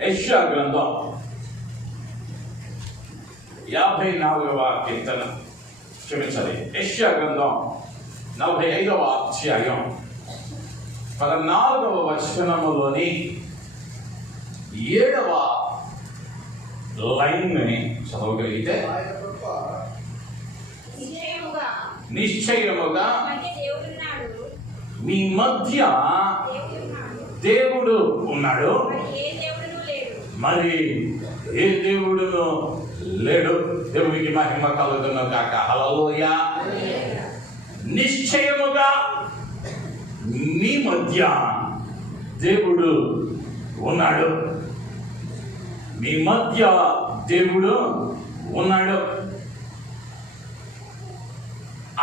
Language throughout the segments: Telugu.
యెషయా గ్రంథం 54వ కీర్తన, క్షమించాలి, యెషయా గ్రంథం 45వ అధ్యాయం 14వ వచనములోని 7వ లైన్ని చదవగలిగితే, నిశ్చయముగా మీ మధ్య దేవుడు ఉన్నాడు, మరి ఏ దేవుడును లేడు. దేవునికి మహిమ కలుగును గాక. హల్లెలూయా. నిశ్చయముగా మీ మధ్య దేవుడు ఉన్నాడు, మీ మధ్య దేవుడు ఉన్నాడు.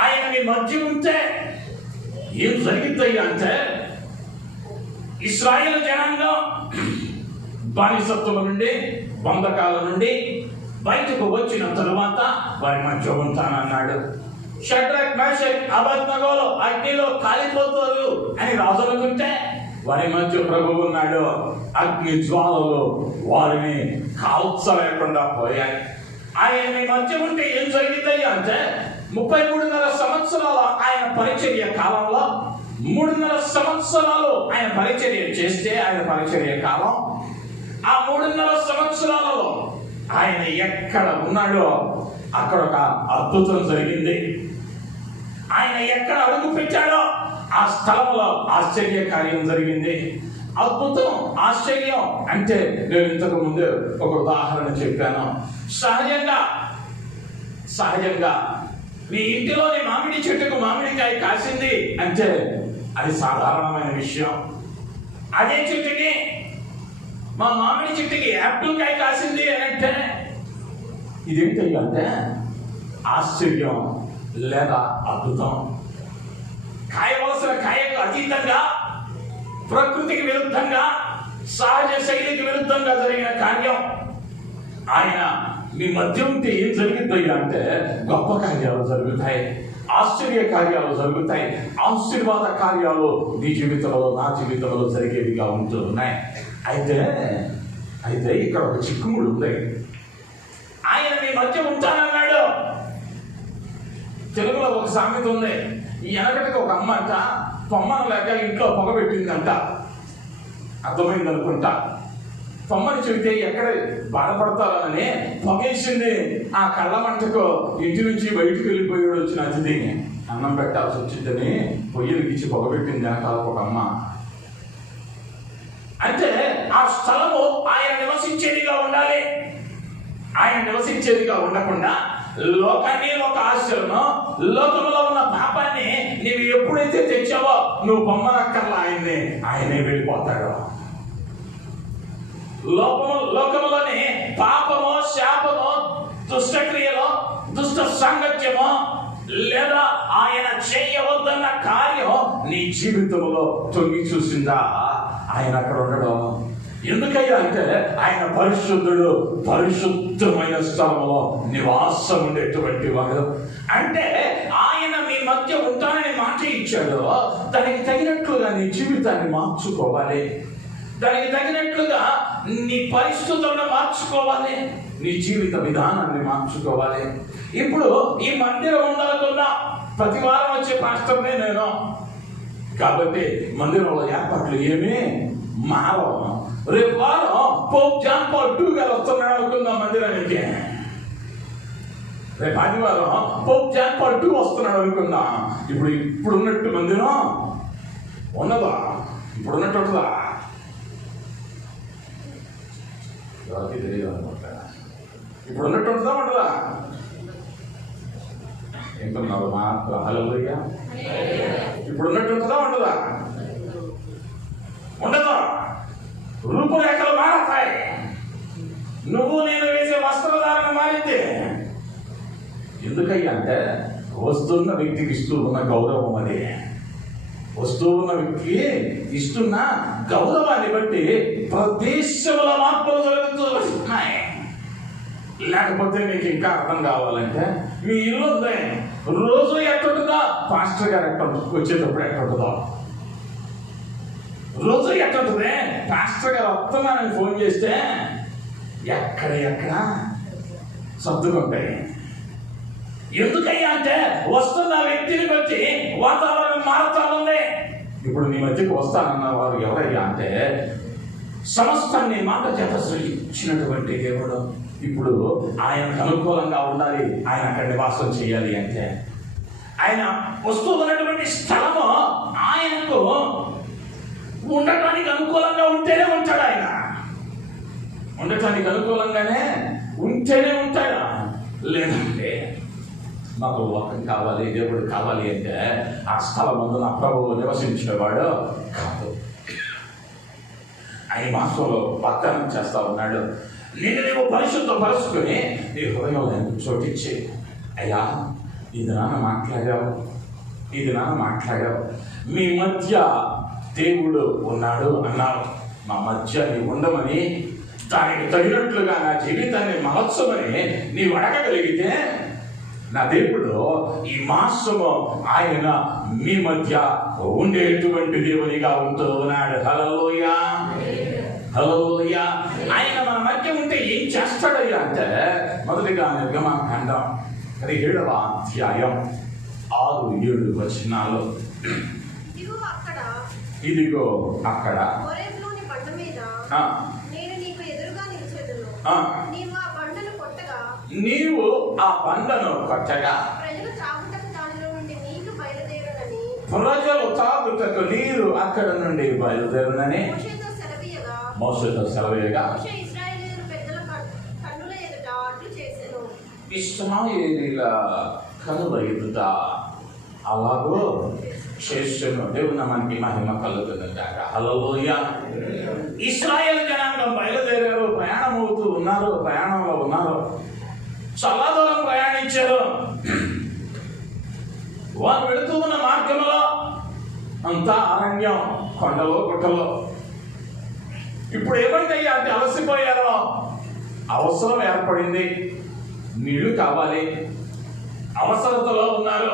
ఆయన మీ మధ్య ఉంటే ఏం జరిగిద్దాయి అంటే, ఇశ్రాయేలు జనాంగం బానిసత్వం నుండి, బంధకాల నుండి బయటకు వచ్చిన తరువాత వారి మధ్య ఉంటానన్నాడు. షడ్రక్, మేషక్, అబేద్నెగోలు అగ్నిలో కాలిపోతారు అని రాజు అనుకుంటే వారి మధ్య ప్రభువు ఉన్నాడు. అగ్ని జ్వాలలు వారిని కాల్చలేకుండా పోయాయి. ఆయన మీ మధ్య ఉంటే ఏం జరిగింది అంటే, 33.5 సంవత్సరాల ఆయన పరిచర్య కాలంలో 3.5 సంవత్సరాలు ఆయన పరిచర్య చేస్తే, ఆయన పరిచర్య కాలం, ఆ 3.5 సంవత్సరాలలో ఆయన ఎక్కడ ఉన్నాడో అక్కడ ఒక అద్భుతం జరిగింది. ఆయన ఎక్కడ అడుగు పెట్టాడో ఆ స్థలంలో ఆశ్చర్య కార్యం జరిగింది. అద్భుతం, ఆశ్చర్యం అంటే నేను ఇంతకు ముందు ఒక ఉదాహరణ చెప్పాను. సహజంగా మీ ఇంటిలోని మామిడి చెట్టుకు మామిడికాయ కాసింది అంటే అది సాధారణమైన విషయం. అదే చెట్టుకి, మా మామిడి చెట్టుకి యాపిల్ కాయ కాసింది అని అంటే ఇదేంటి అంటే ఆశ్చర్యం లేదా అద్భుతం. కాయవలసిన కాయకు అతీతంగా, ప్రకృతికి విరుద్ధంగా, సహజ శైలికి విరుద్ధంగా జరిగిన కార్యం. ఆయన మీ మధ్య ఉంటే ఏం జరుగుతాయి అంటే గొప్ప కార్యాలు జరుగుతాయి, ఆశ్చర్య కార్యాలు జరుగుతాయి, ఆశీర్వాద కార్యాలు నీ జీవితంలో, నా జీవితంలో జరిగేవిగా ఉంటూ ఉన్నాయి. అయితే ఇక్కడ ఒక చిక్కుముడు ఉంది. ఆయన మీ మధ్య ఉంటానన్నాడు. తెలుగులో ఒక సామెత ఉంది. ఈ వెనకటికి ఒక అమ్మ అంట పొమ్మను లేక ఇంట్లో పొగబెట్టిందంట. అర్థమైంది అనుకుంటా. పొమ్మని చెబితే ఎక్కడ బాధపడతారని పొగేసింది. ఆ కళ్ళ మంటకు ఇంటి నుంచి బయటికి వెళ్ళిపోయాడు వచ్చిన అతిథిని అన్నం పెట్టాల్సి వచ్చిందని పొయ్యిలకి ఇచ్చి పొగబెట్టింది వెనకాల ఒక అమ్మ. అంటే ఆ స్థలము ఆయన నివసించేదిగా ఉండాలి. ఆయన నివసించేదిగా ఉండకుండా లోకాన్ని, ఒక ఆశలను, లోకంలో ఉన్న పాపాన్ని నీవు ఎప్పుడైతే తెచ్చావో నువ్వు పొమ్మనక్కర్లా, ఆయనే వెళ్ళిపోతాడు. లోకంలోని పాపము, శాపము, దుష్టక్రియలో, దుష్ట సాంగత్యము లేదా ఆయన చేయవద్దన్న కార్యం నీ జీవితంలో తొంగి చూసిందా? ఆయన అక్కడ ఉండడం ఎందుకయ్యా అంటే ఆయన పరిశుద్ధుడు, పరిశుద్ధమైన స్థలంలో నివాసం ఉండేటువంటి వాడు. అంటే ఆయన మీ మధ్య ఉంటానని మాట ఇచ్చాడు. దానికి తగినట్లుగా నీ జీవితాన్ని మార్చుకోవాలి, దానికి తగినట్లుగా నీ పరిస్థితులను మార్చుకోవాలి, నీ జీవిత విధానాన్ని మార్చుకోవాలి. ఇప్పుడు ఈ మందిరం ఉండాలనుకున్నా ప్రతి వారం వచ్చే పాస్టర్నే నేను, కాబట్టి మందిరంలో ఏర్పాట్లు ఏమీ మారవు. రేపు వారం పోప్ జాన్ పాల్ II గారు వస్తున్నాడు అనుకుందాం మందిరానికి. రేపు ఆదివారం పోప్ జాన్ పాల్ II వస్తున్నాడు అనుకుందాం. ఇప్పుడు ఉన్నట్టు మందిరం ఉన్నదా? ఇప్పుడు ఉన్నట్టు ఉంటుందా? ఎవరికి తెలియదు అనమాట. ఇప్పుడు ఉన్నట్టు ఉంటుందా ఉండదా? ఏంటున్నారు మాత్రం? హల్లెలూయా. ఇప్పుడు ఉన్నట్టు ఉంటుందా ఉండదా? ఉండదా? రూపురేఖలు మారతాయి. నువ్వు నేను వేసే వస్త్రధారణ మారింది. ఎందుకయ్యా అంటే వస్తున్న వ్యక్తికి ఇస్తూ ఉన్న గౌరవం అది. వస్తూ ఉన్న వ్యక్తికి ఇస్తున్న గౌరవాన్ని బట్టి ప్రదేశంలో మార్పులు జరుగుతూ ఉన్నాయి. లేకపోతే నీకు ఇంకా అర్థం కావాలంటే మీ ఇల్లు ఉంది, రోజు ఎట్టుంటుందో పాస్టర్ గారు ఎట్ట వచ్చేటప్పుడు ఎట్టుంటుందో, రోజు ఎట్టుంటుంది పాస్టర్ గారు వస్తున్నానని ఫోన్ చేస్తే ఎక్కడ సర్దుకుంటాయి. ఎందుకయ్యా అంటే వస్తున్న వ్యక్తిని బట్టి వాతావరణం మారుతా ఉంది. ఇప్పుడు నీ మధ్యకు వస్తానన్న వారు ఎవరయ్యా అంటే సమస్తాన్ని మాట చేత సృష్టించినటువంటి దేవుడు. ఇప్పుడు ఆయనకు అనుకూలంగా ఉండాలి, ఆయన అక్కడ నివాసం చేయాలి అంటే ఆయన వస్తూ ఉన్నటువంటి స్థలము ఆయనకు ఉండటానికి అనుకూలంగా ఉంటేనే ఉంటాడు. ఆయన ఉండటానికి అనుకూలంగానే ఉంటేనే ఉంటాడు. లేదంటే మాకు లోకం కావాలి, దేవుడు కావాలి అంటే ఆ స్థలం ముందు నా ప్రభువు నివసించేవాడు కాదు. ఆయన మాసంలో వాగ్దానం చేస్తా ఉన్నాడు, నిన్ను నీవు పరిశుద్ధపరుచుకొని నీ హృదయంలో చోటిచ్చి, అయ్యా ఇది నాన్న మాట్లాడావు, మీ మధ్య దేవుడు ఉన్నాడు అన్నావు, మా మధ్య నీవు ఉండమని, దానికి తగినట్లుగా నా జీవితాన్ని మహోత్సవని నీవు అడగగలిగితే నా దేవుడు ఈ మాసము ఆయన మీ మధ్య ఉండేటువంటి దేవునిగా ఉంటూ ఉన్నాడు. హల్లెలూయా, హల్లెలూయా. ఆయన మన మధ్య ఉంటే ఏం చేస్తాడయ్యా అంటే మొదటిగా నిర్గమకాండం 17వ అధ్యాయం 6-7 వచనాలు. ఇదిగో అక్కడ నీవు ఆ బండను కొట్టగా ప్రజలు తాగుటకు నీరు అక్కడ నుండి బయలుదేరునని మోషేతో సెలవీయగా ఇశ్రాయేలీయుల కనుల ఎదుట అలాగూ చేసెను. దేవుని నామానికి మహిమ కలుగునుగాక. హల్లెలూయా. ఇశ్రాయేలు జనాంగం బయలుదేరారు, ప్రయాణంలో ఉన్నారు, చాలా దూరం ప్రయాణించారు. వారు వెళుతూ ఉన్న మార్గంలో అంతా అరణ్యం, కొండలు గుట్టలు. ఇప్పుడు ఏమైందయ్యా అంటే అలసిపోయారో, అవసరం ఏర్పడింది, నీళ్లు కావాలి, అవసరతలో ఉన్నారు.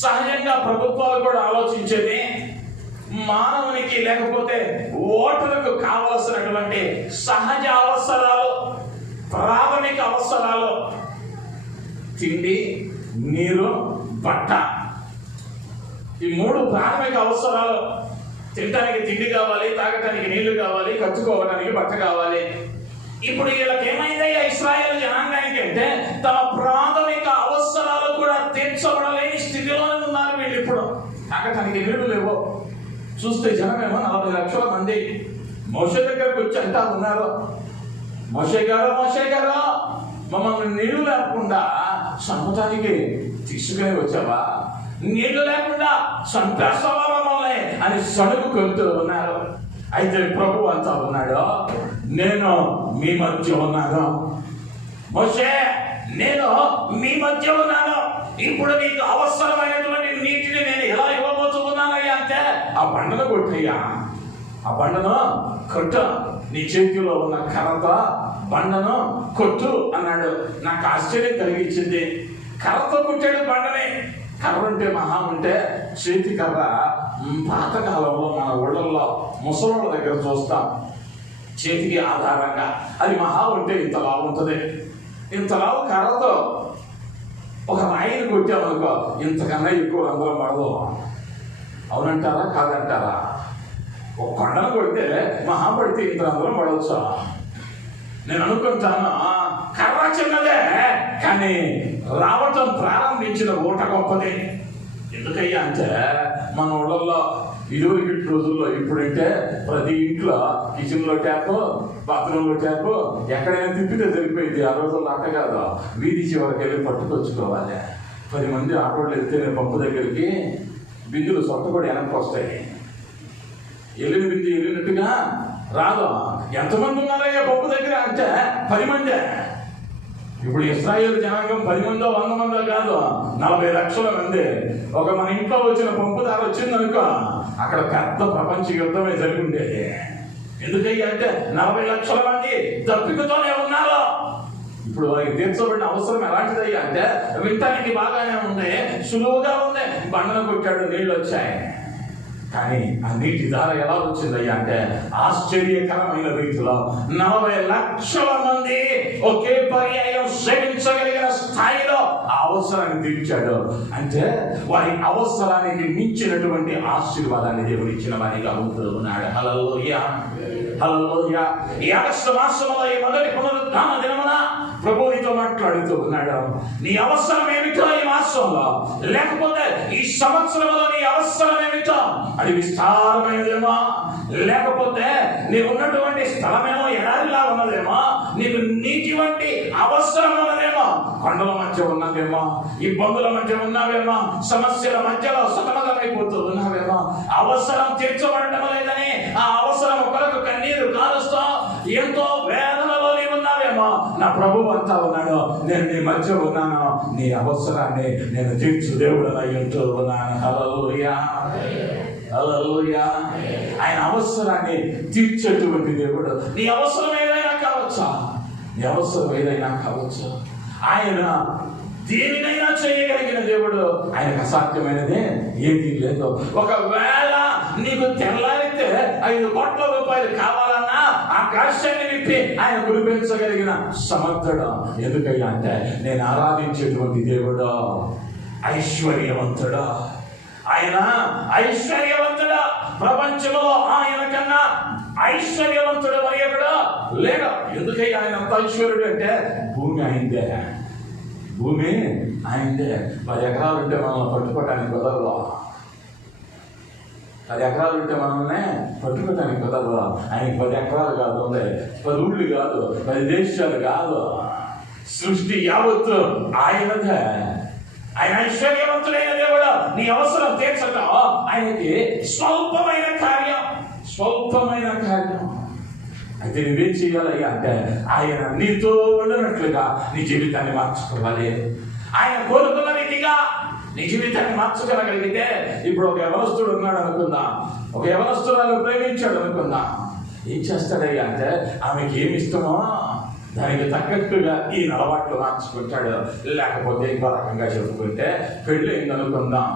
సహజంగా ప్రభుత్వాలు కూడా ఆలోచించేది మానవునికి లేకపోతే ఓటరుకు కావలసినటువంటి సహజ అవసరాలు, ప్రాథమిక అవసరాలు, తిండి, నీరు, బట్ట. ఈ 3 ప్రాథమిక అవసరాలు. తినడానికి తిండి కావాలి, తాగటానికి నీళ్లు కావాలి, కట్టుకోవడానికి బట్ట కావాలి. ఇప్పుడు వీళ్ళకి ఏమైందయ్యా ఇశ్రాయేలు జనాంగానికి అంటే తమ ప్రాథమిక అవసరాలు కూడా తీర్చబడలేని స్థితిలోనే ఉన్నారు వీళ్ళు. ఇప్పుడు తాగటానికి నీళ్లు లేవు. చూస్తే జనమేమో 40 లక్షల మంది మోషే దగ్గరకు వచ్చి అంటా ఉన్నారు, మోషే గారు మమ్మల్ని నీళ్లు లేకుండా చంపటానికి తీసుకుని వచ్చావా? నీళ్లు లేకుండా చంపేస్తావా మమ్మల్ని అని సణుగుకుంటూ ఉన్నారు. అయితే ప్రభు అంతా ఉన్నాడు, నేను మీ మధ్య ఉన్నాను. మోషే, నేను మీ మధ్య ఉన్నాను. ఇప్పుడు నీకు అవసరమైనటువంటి నీటిని నేను ఎలా ఇవ్వబోతున్నానయ్యా అంటే ఆ బండను కొట్టయ్యా, ఆ బండను కొట్టు, నీ చేతిలో ఉన్న కర్రతో బండను కొట్టు అన్నాడు. నాకు ఆశ్చర్యం కలిగించింది. కర్రతో కొట్టాడు బండని. కర్ర ఉంటే మహా ఉంటే చేతి కర్ర. పాతకాలంలో మన ఊళ్ళల్లో ముసలోళ్ళ దగ్గర చూస్తాం, చేతికి ఆధారంగా అది మహా ఉంటే ఇంతలా ఉంటుంది. ఇంతలావు కర్రతో ఒక రాయిని కొట్టామనుకో ఇంతకన్నా ఎక్కువ రంధ్రం పడదు. అవునంటారా కాదంటారా? ఒక కొండను కొడితే మహా పడితే ఇంత రంధ్రం పడవచ్చు. నేను అనుకుంటాను కర్ర చిన్నదే, కానీ రావటం ప్రారంభించిన ఊట గొప్పది. ఎందుకయ్యా అంటే మన ఊళ్ళల్లో 20 రోజుల్లో ఇప్పుడంటే ప్రతి ఇంట్లో కిచెన్లో ట్యాప్, బాత్రూంలో ట్యాప్, ఎక్కడైనా తిప్పితే సరిపోయింది. ఆ రోజుల్లో అట్ట కాదు, వీధి చివరికి వెళ్ళి పట్టుకొచ్చుకోవాలి. 10 మంది ఆటోళ్ళు వెళ్తేనే పంపు దగ్గరికి బిందులు సొట్ట కూడా వెనక్కి వస్తాయి. వెళ్ళిన బిందు వెళ్ళినట్టుగా రాదు. ఎంతమంది ఉన్నారయ్యా పంపు దగ్గర అంటే 10 మందే. ఇప్పుడు ఇశ్రాయేలు జనాంగం 10 మందో 100 మందో కాదు, 40 లక్షల మంది. ఒక మన ఇంట్లో వచ్చిన పంపుదారు వచ్చిందనుకో అక్కడ పెద్ద ప్రపంచ యుద్ధమే జరుగుండేది. ఎందుకయ్యా అంటే 40 లక్షల మంది దప్పికతోనే ఉన్నారు. ఇప్పుడు వారికి తీర్చబడిన అవసరం ఎలాంటిదయ్యా అంటే వింటానికి బాగానే ఉంది, సులువుగా ఉంది. బండను కొట్టాడు, నీళ్ళు వచ్చాయి. కానీ ఆ నీటి ధార ఎలా వచ్చిందయ్యా అంటే ఆశ్చర్యకరమైన రీతిలో 40 లక్షల మంది ఒకే పర్యాయం సేవించగలిగిన స్థాయిలో ఆ అవసరాన్ని తీర్చాడు. అంటే వారి అవసరానికి మించినటువంటి ఆశీర్వాదాన్ని దేవుడు ఇచ్చిన వారిగా ఉంటూ ఉన్నాడు. హల్లెలూయా, హల్లెలూయా. ఈ ఆగస్టు మాసంలో ఈ మొదటి పునరుద్ధాన దినమున ప్రభు నీతో మాట్లాడుతూ ఉన్నాడు. నీ అవసరం ఏమిటో ఈ మాసంలో, లేకపోతే ఈ సంవత్సరంలో నీ అవసరం ఏమిటో, అది విస్తారమైనదేమో, లేకపోతే నీకు ఉన్నటువంటి స్థలమేమో ఎడారిలా ఉన్నదేమో, నీకు నీటి వంటి అవసరం ఉన్నదేమో, కొండల మధ్య ఉన్నదేమో, ఇబ్బందుల మధ్య ఉన్నావేమో, సమస్యల మధ్యలో సతమతమైపోతూ ఉన్నావేమో, అవసరం తీర్చబడటం లేదని ఆ అవసరం కొరకు కన్నీరు కారుస్తూ ఎంతో వేదనలో నీవు ఉన్నావేమో, నా ప్రభు అంతా ఉన్నాడు, నేను నీ మధ్య ఉన్నాను, నీ అవసరాన్ని నేను తీర్చు దేవుడనై ఉంటూ ఉన్నాను. హల్లెలూయా, హల్లెలూయా. ఆయన అవసరాన్ని తీర్చేటువంటి దేవుడు. నీ అవసరం ఏదైనా కావచ్చా, నీ అవసరం ఏదైనా కావచ్చు. ఆయన దేనినైనా చేయగలిగిన దేవుడు. ఆయనకు అసాధ్యమైనదే ఏమీ లేదు. ఒకవేళ నీకు తెల్లారితే 5 కోట్ల రూపాయలు కావాలన్నా ఆకాశాన్ని విప్పి ఆయన కురిపించగలిగిన సమర్థుడు. ఎందుకయ్యా అంటే నేను ఆరాధించేటువంటి దేవుడు ఐశ్వర్యవంతుడు. ఆయన ఐశ్వర్యవంతుడు. ప్రపంచంలో ఆయన కన్నా ఐశ్వర్యవంతుడు మరి ఎక్కడా లేడు. ఎందుకయ్యా ఆయన అంత ఐశ్వర్యుడు అంటే భూమి అయిందే, భూమి ఆయనదే. 10 ఎకరాలు ఉంటే మనల్ని పట్టుకోవటానికి కుదరదు. 10 ఎకరాలు ఉంటే మనల్ని పట్టుకోవటానికి కుదరదు. ఆయనకి 10 ఎకరాలు కాదు, 10 ఊళ్ళు కాదు, 10 దేశాలు కాదు, సృష్టి యావత్తు ఆయనదే. ఆయన ఐశ్వర్యవంతుడైన దేవుడు. నీ అవసరం తీర్చడం ఆయనకి స్వల్పమైన కార్యం, స్వల్పమైన కార్యం. అయితే నువ్వేం చేయాలయ్యా అంటే ఆయన నీతో ఉండనట్లుగా నీ జీవితాన్ని మార్చుకోవాలి. ఆయన కోరుకున్న రీతిగా నీ జీవితాన్ని మార్చుకోగలిగితే, ఇప్పుడు ఒక యవనస్తుడు ఉన్నాడు అనుకుందాం, ఒక యవనస్తురాలు ప్రేమించాడు అనుకుందాం, ఏం చేస్తాడయ్యా అంటే ఆమెకి ఏమి ఇష్టమో దానికి తగ్గట్టుగా ఈ అలవాట్లు మార్చుకుంటాడు. లేకపోతే ఇంకో రకంగా చెప్పుకుంటే పెళ్ళి అయిందనుకుందాం,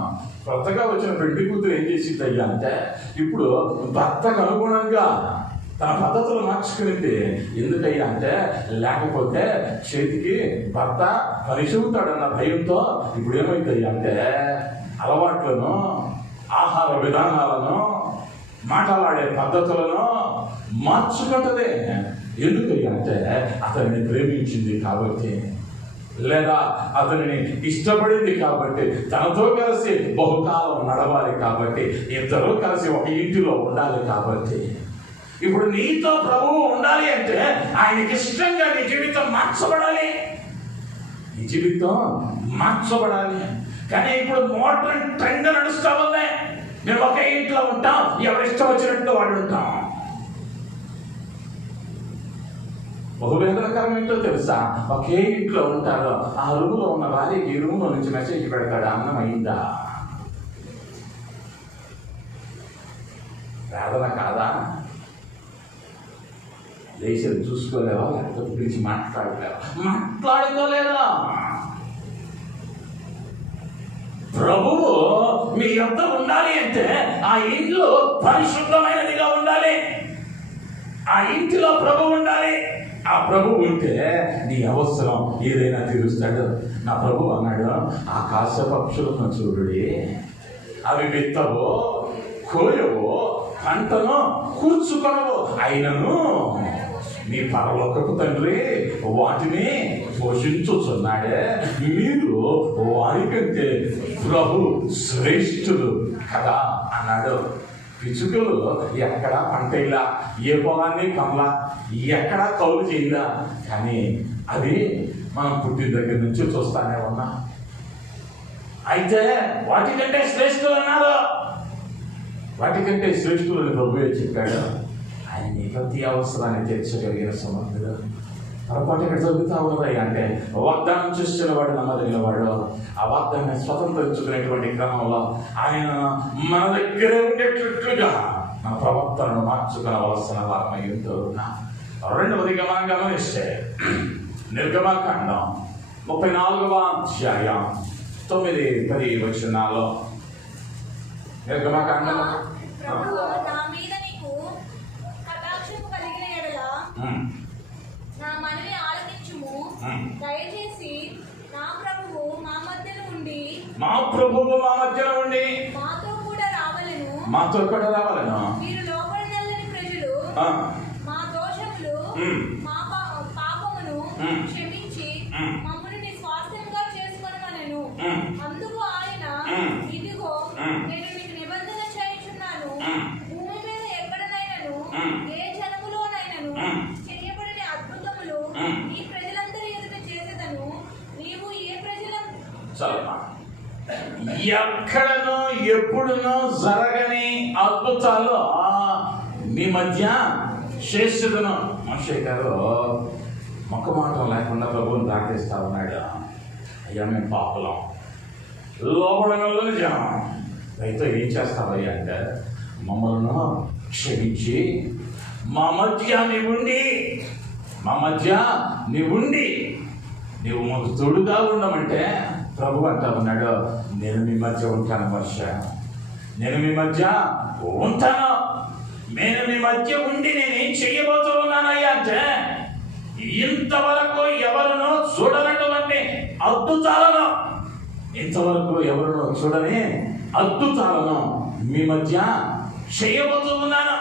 కొత్తగా వచ్చిన పెళ్లి కూతురు ఏం చేసిందయ్యా అంటే ఇప్పుడు భర్తకు అనుగుణంగా తన పద్ధతులు మార్చుకునింది. ఎందుకయ్యా అంటే లేకపోతే చేతికి భర్త కలిసి ఉంటాడన్న భయంతో ఇప్పుడు ఏమైందయ్యా అంటే అలవాట్లను, ఆహార విధానాలను, మాట్లాడే పద్ధతులను మార్చుకుంటదే. ఎందుకయ్యా అంటే అతనిని ప్రేమించింది కాబట్టి, లేదా అతనిని ఇష్టపడింది కాబట్టి, తనతో కలిసి బహుకాలం నడవాలి కాబట్టి, ఇద్దరూ కలిసి ఒక ఇంటిలో ఉండాలి కాబట్టి. ఇప్పుడు నీతో ప్రభువు ఉండాలి అంటే ఆయనకి ఇష్టంగా నీ జీవితం మార్చబడాలి, నీ జీవితం మార్చబడాలి. కానీ ఇప్పుడు మోడర్న్ ట్రెండ్ నడుస్తా ఉంది. మేము ఒకే ఇంట్లో ఉంటాం, ఎవరి ఇష్టం వచ్చినట్టు వాడు ఉంటాం. బహువేదనకరం ఏంటో తెలుసా? ఒకే ఇంట్లో ఉంటారు, ఆ రూములో ఉన్న భార్యకి ఈ రూమ్లో నుంచి మెసేజ్ పెడతాడు, అన్నం అయిందా? వేదన కాదా? దేశాలు చూసుకోలేవా? లేకపోతే గురించి మాట్లాడలేవా? మాట్లాడుకోలేదా? ప్రభువు మీ యొద్ద ఉండాలి అంటే ఆ ఇంట్లో పరిశుద్ధమైనదిగా ఉండాలి. ఆ ఇంటిలో ప్రభు ఉండాలి. ఆ ప్రభు ఉంటే నీ అవసరం ఏదైనా తీరుస్తాడు. నా ప్రభు అన్నాడు, ఆకాశ పక్షులను చూడుడి, అవి విత్తవో, కోయవో, పంటను కూర్చుకొనవో, అయినను మీ పరలోకపు తండ్రి వాటిని పోషించుచున్నాడే. మీరు వారికంటే ప్రభు శ్రేష్ఠులు కదా అన్నాడు. పిచుకలు ఎక్కడా పంట ఇలా, ఏ పొలాన్ని కమలా, ఎక్కడా కౌలు చేయిందా, కానీ అది మనం పుట్టిన దగ్గర నుంచి చూస్తానే ఉన్నా. అయితే వాటికంటే శ్రేష్ఠులు అన్నారు. వాటికంటే శ్రేష్ఠులని ప్రభువే చెప్పాడు. ఆయన ప్రతి అవసరాన్ని తీర్చగలిగిన సమర్థుడు. పొరపాటు ఇక్కడ జరుగుతూ ఉన్నది అంటే వాగ్దానం చూసిన వాడు నమ్మదగిన వాడు. ఆ వాగ్దాన్ని స్వతంత్రించుకునేటువంటి క్రమంలో ఆయన మన దగ్గరే ఉండేటట్లుగా మన ప్రవర్తనను మార్చుకోవలసిన వారమై ఉంటూ ఉన్నాం. రెండవదిగా మనం గమనిస్తే నిర్గమకాండం 34వ అధ్యాయం 9-10 వచనాల్లో, నిర్గమకాండం ప్రభువా, నా మీద నీకు కటాక్షము కలిగిన యెడల నా మనవి ఆలకించుము. దయచేసి నా ప్రభువు మా మధ్యలో ఉండి మాతో కూడా రావలెను. మీరు లోబడనల్లని ప్రజలు మా దోషములు మా పాపమును క్షమించి మమ్మల్ని నీ స్వాస్థ్యంగా చేసుకొనమనెను. అందుకు ఆయన, ఇదిగో నేను మీకు నిబంధన చేయుచున్నాను. భూమి మీద ఎక్కడనైనను ఏ జనములోనైనను చేయబడిన అద్భుతములు నీ ప్రజలందరి ఎదుట చేసేదను. నీవు ఏ ప్రజల ఎక్కడనో ఎప్పుడునో జరగని అద్భుతాలు మీ మధ్య చేసేదను. మోషే గారు మొక్కమాటం లేకుండా ప్రభువుని ప్రార్థిస్తా ఉన్నాడు. అయ్యా, మేము పాపలం, లోపడగలని జనం, అయితే ఏం చేస్తావయ్యా అంటే మమ్మల్ని క్షమించి మా మధ్య నీవుండి నీవు మాకు తోడుగా ఉండమంటే ప్రభు అంటా ఉన్నాడు, నేను మీ మధ్య ఉంటాను వర్ష, నేను మీ మధ్య ఉంటాను. నేను మీ మధ్య ఉండి నేనేం చెయ్యబోతూ ఉన్నానయ్యా అంటే ఇంతవరకు ఎవరునో చూడనటువంటి అద్భుతాలను మీ మధ్య చేయబోతూ ఉన్నాను.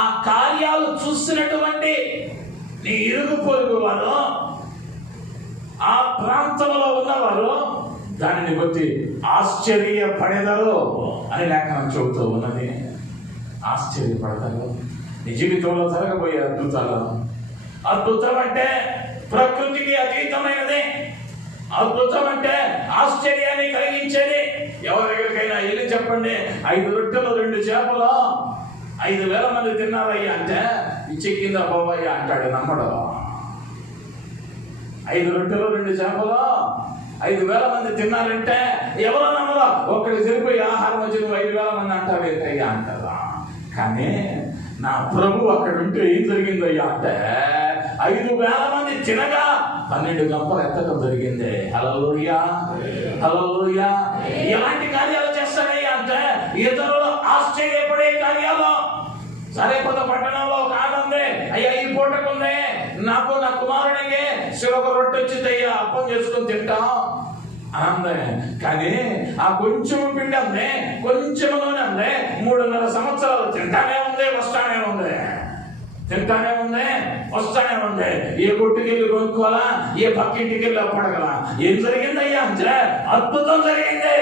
ఆ కార్యాలు చూసినటువంటి నీ ఇరుగు పొరుగు వారు, ఆ ప్రాంతంలో ఉన్నవారు దానిని బట్టి ఆశ్చర్యపడేదారు అని లేఖనం చెబుతూ ఉన్నది. ఆశ్చర్యపడతారు. నీ జీవితంలో జరగబోయే అద్భుతం అంటే ప్రకృతికి అతీతమైనది. అద్భుతం అంటే ఆశ్చర్యాన్ని కలిగించేది. ఎవరి దగ్గరికైనా వెళ్ళి చెప్పండి, 5 రొట్టెలు 2 చేపలు 5,000 మంది తిన్నారయ్యా అంటే ఇచ్చెక్కిందా బాబయ్యా అంటాడు, నమ్మడు. 5 రొట్టెలు 2 చేపలు 5,000 మంది తిన్నారంటే ఎవరో నమ్మరా. ఒక్కడికి సరిపోయి ఆహారం వచ్చి 5,000 మంది అంటావేంటయ్యా అంటారా. కానీ నా ప్రభు అక్కడ ఉంటే ఏం జరిగిందయ్యా అంటే 5,000 మంది తినగా 12 గంపలు ఎత్తడం జరిగింది. హల్లెలూయా, హల్లెలూయా. ఎలాంటి కార్యాలు చేస్తానయ్యా అంటే ఇతరులు ఆశ్చర్యపడే కార్యాలు. సరేపద పట్టణంలో కాదండి, అయ్యా ఈ పూటకుంది, నాకు నా కుమారుడికి ఒక రొట్టె వచ్చిందయ్యా, అప్పం చేసుకుని తింటాం అందే. కానీ ఆ కొంచెం పిండి అందే, కొంచెం నూనె అందే, 3.5 సంవత్సరాలు తింటానే ఉంది, వస్తానే ఉంది. ఏ కొట్టుకెళ్ళి కొనుక్కోవాలా, ఏ పక్కింటికి వెళ్ళి అప్పడగలా. ఏం జరిగిందయ్యా అంటే అద్భుతం జరిగింది.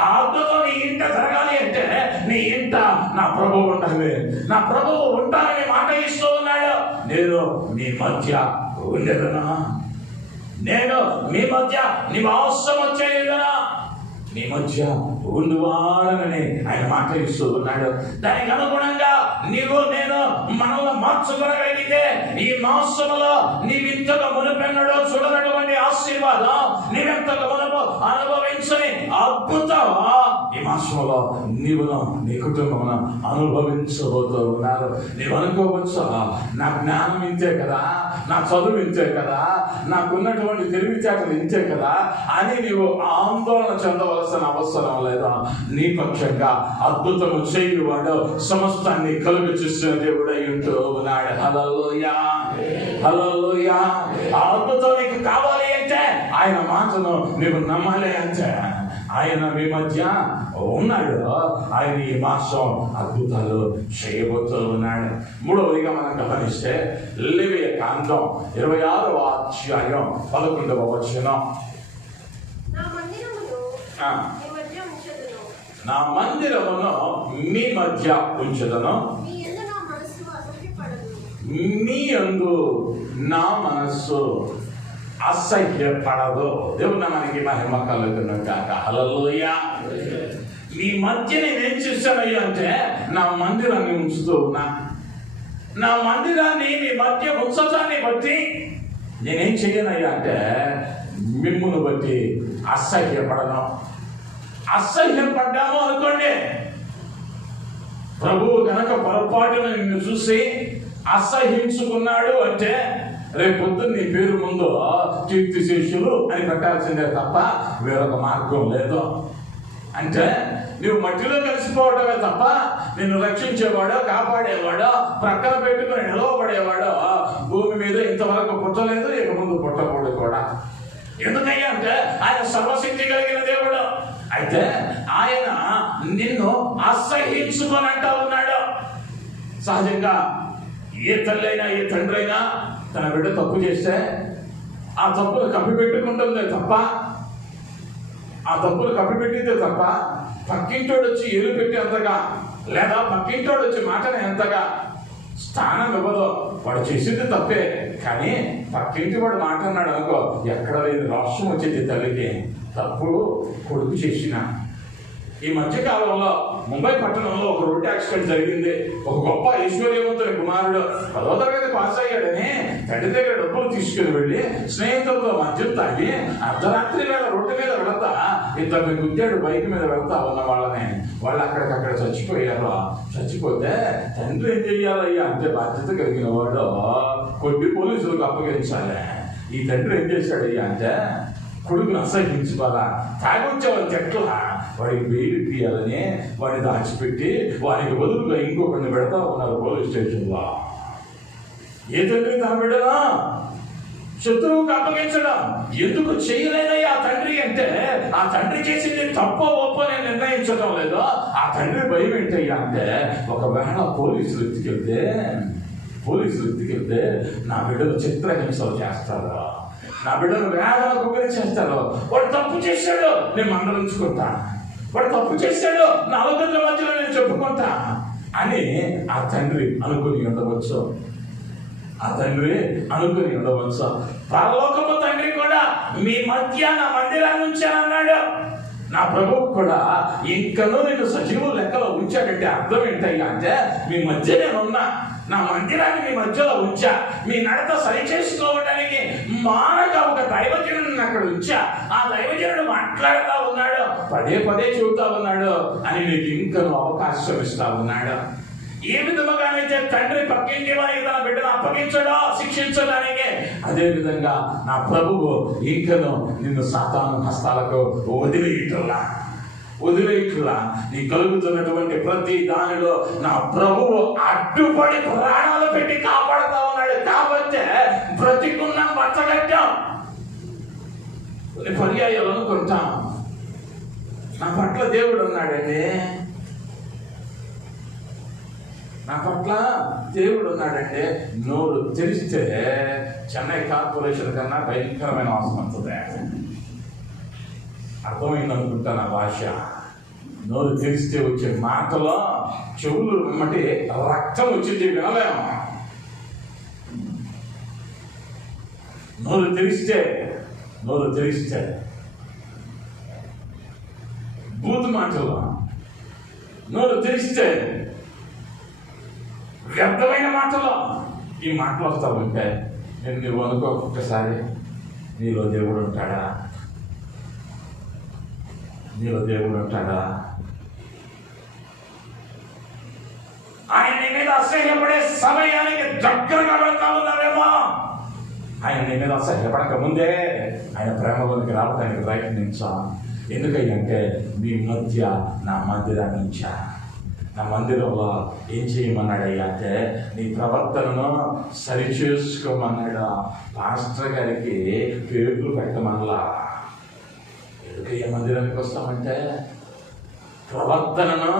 ఆ అద్భుతం నీ ఇంట జరగాలి అంటే నీ ఇంట నా ప్రభువు ఉండాలి. నా ప్రభువు ఉంటానని మాట ఇస్తూ ఉన్నాడు. నేను మీ మధ్య ఉండేదనా, నేను మీ మధ్య నివాసం వచ్చేదనా, మీ మధ్య ఉండువాడనని ఆయన మాట ఇస్తూ ఉన్నాడు. దానికి అనుగుణంగా నీవు నేను మనల్ని మార్చుకోగలిగితే ఈ మాసంలో నీవింతగా మునిపెన్నడో చూడనటువంటి ఆశీర్వాదం, నీవెంతగా మునుపు అనుభవించని అద్భుతం ఈ మాసంలో నీవును నీ కుటుంబం అనుభవించబోతూ ఉన్నారు. నీవు అనుకోవచ్చు, నా జ్ఞానం ఇంతే కదా, నా చదువు ఇంతే కదా, నాకున్నటువంటి తెలివితేటలు ఇంతే కదా అని నీవు ఆందోళన చెందవలసిన అవసరం లేదా. నీ పక్షంగా అద్భుతము చేయువాడు సమస్తాన్ని కలుగు చేసిన దేవుడై ఉంటూ ఉన్నాడు. హల్లెలూయా, హల్లెలూయా. ఆ అద్భుతం నీకు కావాలి అంటే ఆయన మాటను నీవు నమ్మాలి అంటే ఆయన మీ మధ్య ఉన్నాడు. ఆయన ఈ మాసం అద్భుతాలు చేయబోతూ ఉన్నాడు. 3వదిగా మనం గమనిస్తే లేవియ కాండం 26వ అధ్యాయం 11వ వచనం. నా మందిరమును మీ మధ్య ఉంచుదను, మీ యందు నా మనస్సు అసహ్యపడదు. దేవుడు మనకి మహిమ కలుగును గాక. హల్లెలూయా. మీ మధ్య నేనేం చేశానయ్యా అంటే నా మందిరాన్ని ఉంచుతూ ఉన్నా. నా మందిరాన్ని మీ మధ్య ఉంచటాన్ని బట్టి నేనేం చెయ్యనయ్యా అంటే మిమ్మును బట్టి అసహ్యపడను. అసహ్యపడ్డాము అనుకోండి, ప్రభువు కనుక పొరపాటున నిన్ను చూసి అసహ్యించుకున్నాడు అంటే రేపు పొద్దున్న నీ పేరు ముందు కీర్తిశేషులు అని పెట్టాల్సిందే తప్ప వేరొక మార్గం లేదు. అంటే నువ్వు మట్టిలో కలిసిపోవటమే తప్ప నిన్ను రక్షించేవాడో కాపాడేవాడో ప్రక్కన పెట్టుకుని నిలవబడేవాడో భూమి మీద ఇంతవరకు పుట్టలేదు, ఇక ముందు పుట్టకూడదు కూడా. ఎందుకయ్యా అంటే ఆయన సర్వశక్తి కలిగిన దేవుడు. అయితే ఆయన నిన్ను అసహించుకొని అంటా ఉన్నాడు. సహజంగా ఏ తల్లి అయినా ఏ తండ్రి అయినా తన బిడ్డ తప్పు చేస్తే ఆ తప్పులు కప్పిపెట్టుకుంటుందే తప్ప, ఆ తప్పులు కప్పిపెట్టిందే తప్ప పక్కింటోడు వచ్చి ఏలు పెట్టేంతగా లేదా పక్కింటోడు వచ్చి మాటని ఎంతగా స్థానం ఇవ్వదు. వాడు చేసింది తప్పే, కానీ పక్కింటి వాడు మాట అన్నాడు అనుకో, ఎక్కడ లేని రాష్ట్రం వచ్చేది తల్లికి. తప్పుడు కొడుకు చేసిన. ఈ మధ్య కాలంలో ముంబై పట్టణంలో ఒక రోడ్డు యాక్సిడెంట్ జరిగింది. ఒక గొప్ప ఐశ్వర్యవంతుని కుమారుడు 10వ తరగతి పాస్ అయ్యాడని తండ్రి దగ్గర డబ్బులు తీసుకుని వెళ్ళి స్నేహితులతో మద్యం తాగి అర్ధరాత్రి వేళ రోడ్డు మీద వెళతా ఇద్దరిని గుద్దాడు. బైక్ మీద వెళ్తా ఉన్న వాళ్ళని. వాళ్ళు అక్కడికక్కడ చచ్చిపోయారు. చచ్చిపోతే తండ్రి ఏం చెయ్యాలయ్యా అంటే బాధ్యత కలిగిన వాడు కొద్ది పోలీసులకు అప్పగించాలి. ఈ తండ్రి ఏం చేశాడయ్యా అంటే కొడుకును అసహించుకోవాలా, తాగొచ్చేవాళ్ళు చెట్ల వాడికి బెయిల్ ఇప్పియాలని వాడిని దాచిపెట్టి వానికి బదులుగా ఇంకొకరిని పెడతా ఉన్నారు పోలీస్ స్టేషన్లో. ఏ తండ్రి తన బిడ్డనా శత్రువుకు అప్పగించడం ఎందుకు చేయలేదయ్యా ఆ తండ్రి అంటే, ఆ తండ్రి చేసింది తప్పో ఒప్పో నేను నిర్ణయించడం లేదు. ఆ తండ్రి భయం ఏంటయ్యా అంటే, ఒకవేళ పోలీసులు ఎత్తుకెళ్తే నా బిడ్డలు చిత్రహింసలు చేస్తారు, నా బిడ్డలు వేదనకు గురి చేస్తారు. వాడు తప్పు చేశాడు, నేను మందలించుకుంటా. వాడు తప్పు చేశాడు, నా నలుగురి మధ్యలో నేను చెప్పుకుంటా అని ఆ తండ్రి అనుకుని ఉండవచ్చు. పరలోకపు తండ్రి కూడా మీ మధ్య నా మందిరాన్ని ఉంచానన్నాడు. నా ప్రభువు కూడా ఇంకనూ నేను సజీవుల లెక్కలో ఉంచాడంటే అర్థం ఏంటయ్యా అంటే, మీ మధ్య నేనున్నా, నా మందిరాన్ని మీ మధ్యలో ఉంచా, మీ నడత సరి చేసుకోవడానికి మానక ఒక దైవజనుడిని అక్కడ ఉంచా. ఆ దైవజనుడు మాట్లాడుతూ ఉన్నాడు, పదే చెబుతా ఉన్నాడు అని నీకు ఇంకనూ అవకాశం ఇస్తా ఉన్నాడు. ఏ విధముగానైతే తండ్రి పక్కింటి వారికి తన బిడ్డను అప్పగించడో శిక్షించడానికి, అదే విధంగా నా ప్రభువు ఇంకను నిన్ను సాతాను హస్తాలకు వదిలేయట్లా. నీ కలుగుతున్నటువంటి ప్రతి దానిలో నా ప్రభువు అడ్డుపడి ప్రాణాలు పెట్టి కాపాడుతా ఉన్నాడు. కాబట్టి బ్రతికున్నాం, బతకట్టాం. కొన్ని పర్యాయాలు అనుకుంటాం, నా పట్ల దేవుడు ఉన్నాడండి, నా పట్ల దేవుడు ఉన్నాడంటే నోరు తెరిస్తే చెన్నై కార్పొరేషన్ కన్నా భయంకరమైన వాసన వస్తుంది. అర్థమైంది అనుకుంటాను ఆ భాష. నోరు తెరిస్తే వచ్చే మాటలో చెవులు వెమ్మటి రక్తం వచ్చింది వినలేము. నోరు తెరిస్తే బూతు మాటలు, నోరు తెరిస్తే వ్యర్థమైన మాటలు. ఈ మాటలు వస్తా ఉంటే నువ్వు అనుకో, ఒక్కసారి నీలో దేవుడు ఉంటాడా? ఆయన నీ మీద అసహ్యపడే సమయానికి దగ్గరగా వెళ్తా ఉన్నావేమో. ఆయన నీ మీద అసహ్యపడక ముందే ఆయన ప్రేమలోనికి రావడానికి ప్రయత్నించా. ఎందుకంటే మీ మధ్య నా మందిరాన్ని ఉంచా. నా మందిరంలో ఏం చేయమన్నాడయ్యా అంటే, నీ ప్రవర్తనను సరిచేసుకోమన్నాడు. పాస్టర్ గారికి పేర్లు పెట్టమల్లా. ఎందుకయ్యా మందిరానికి వస్తామంటే ప్రవర్తనను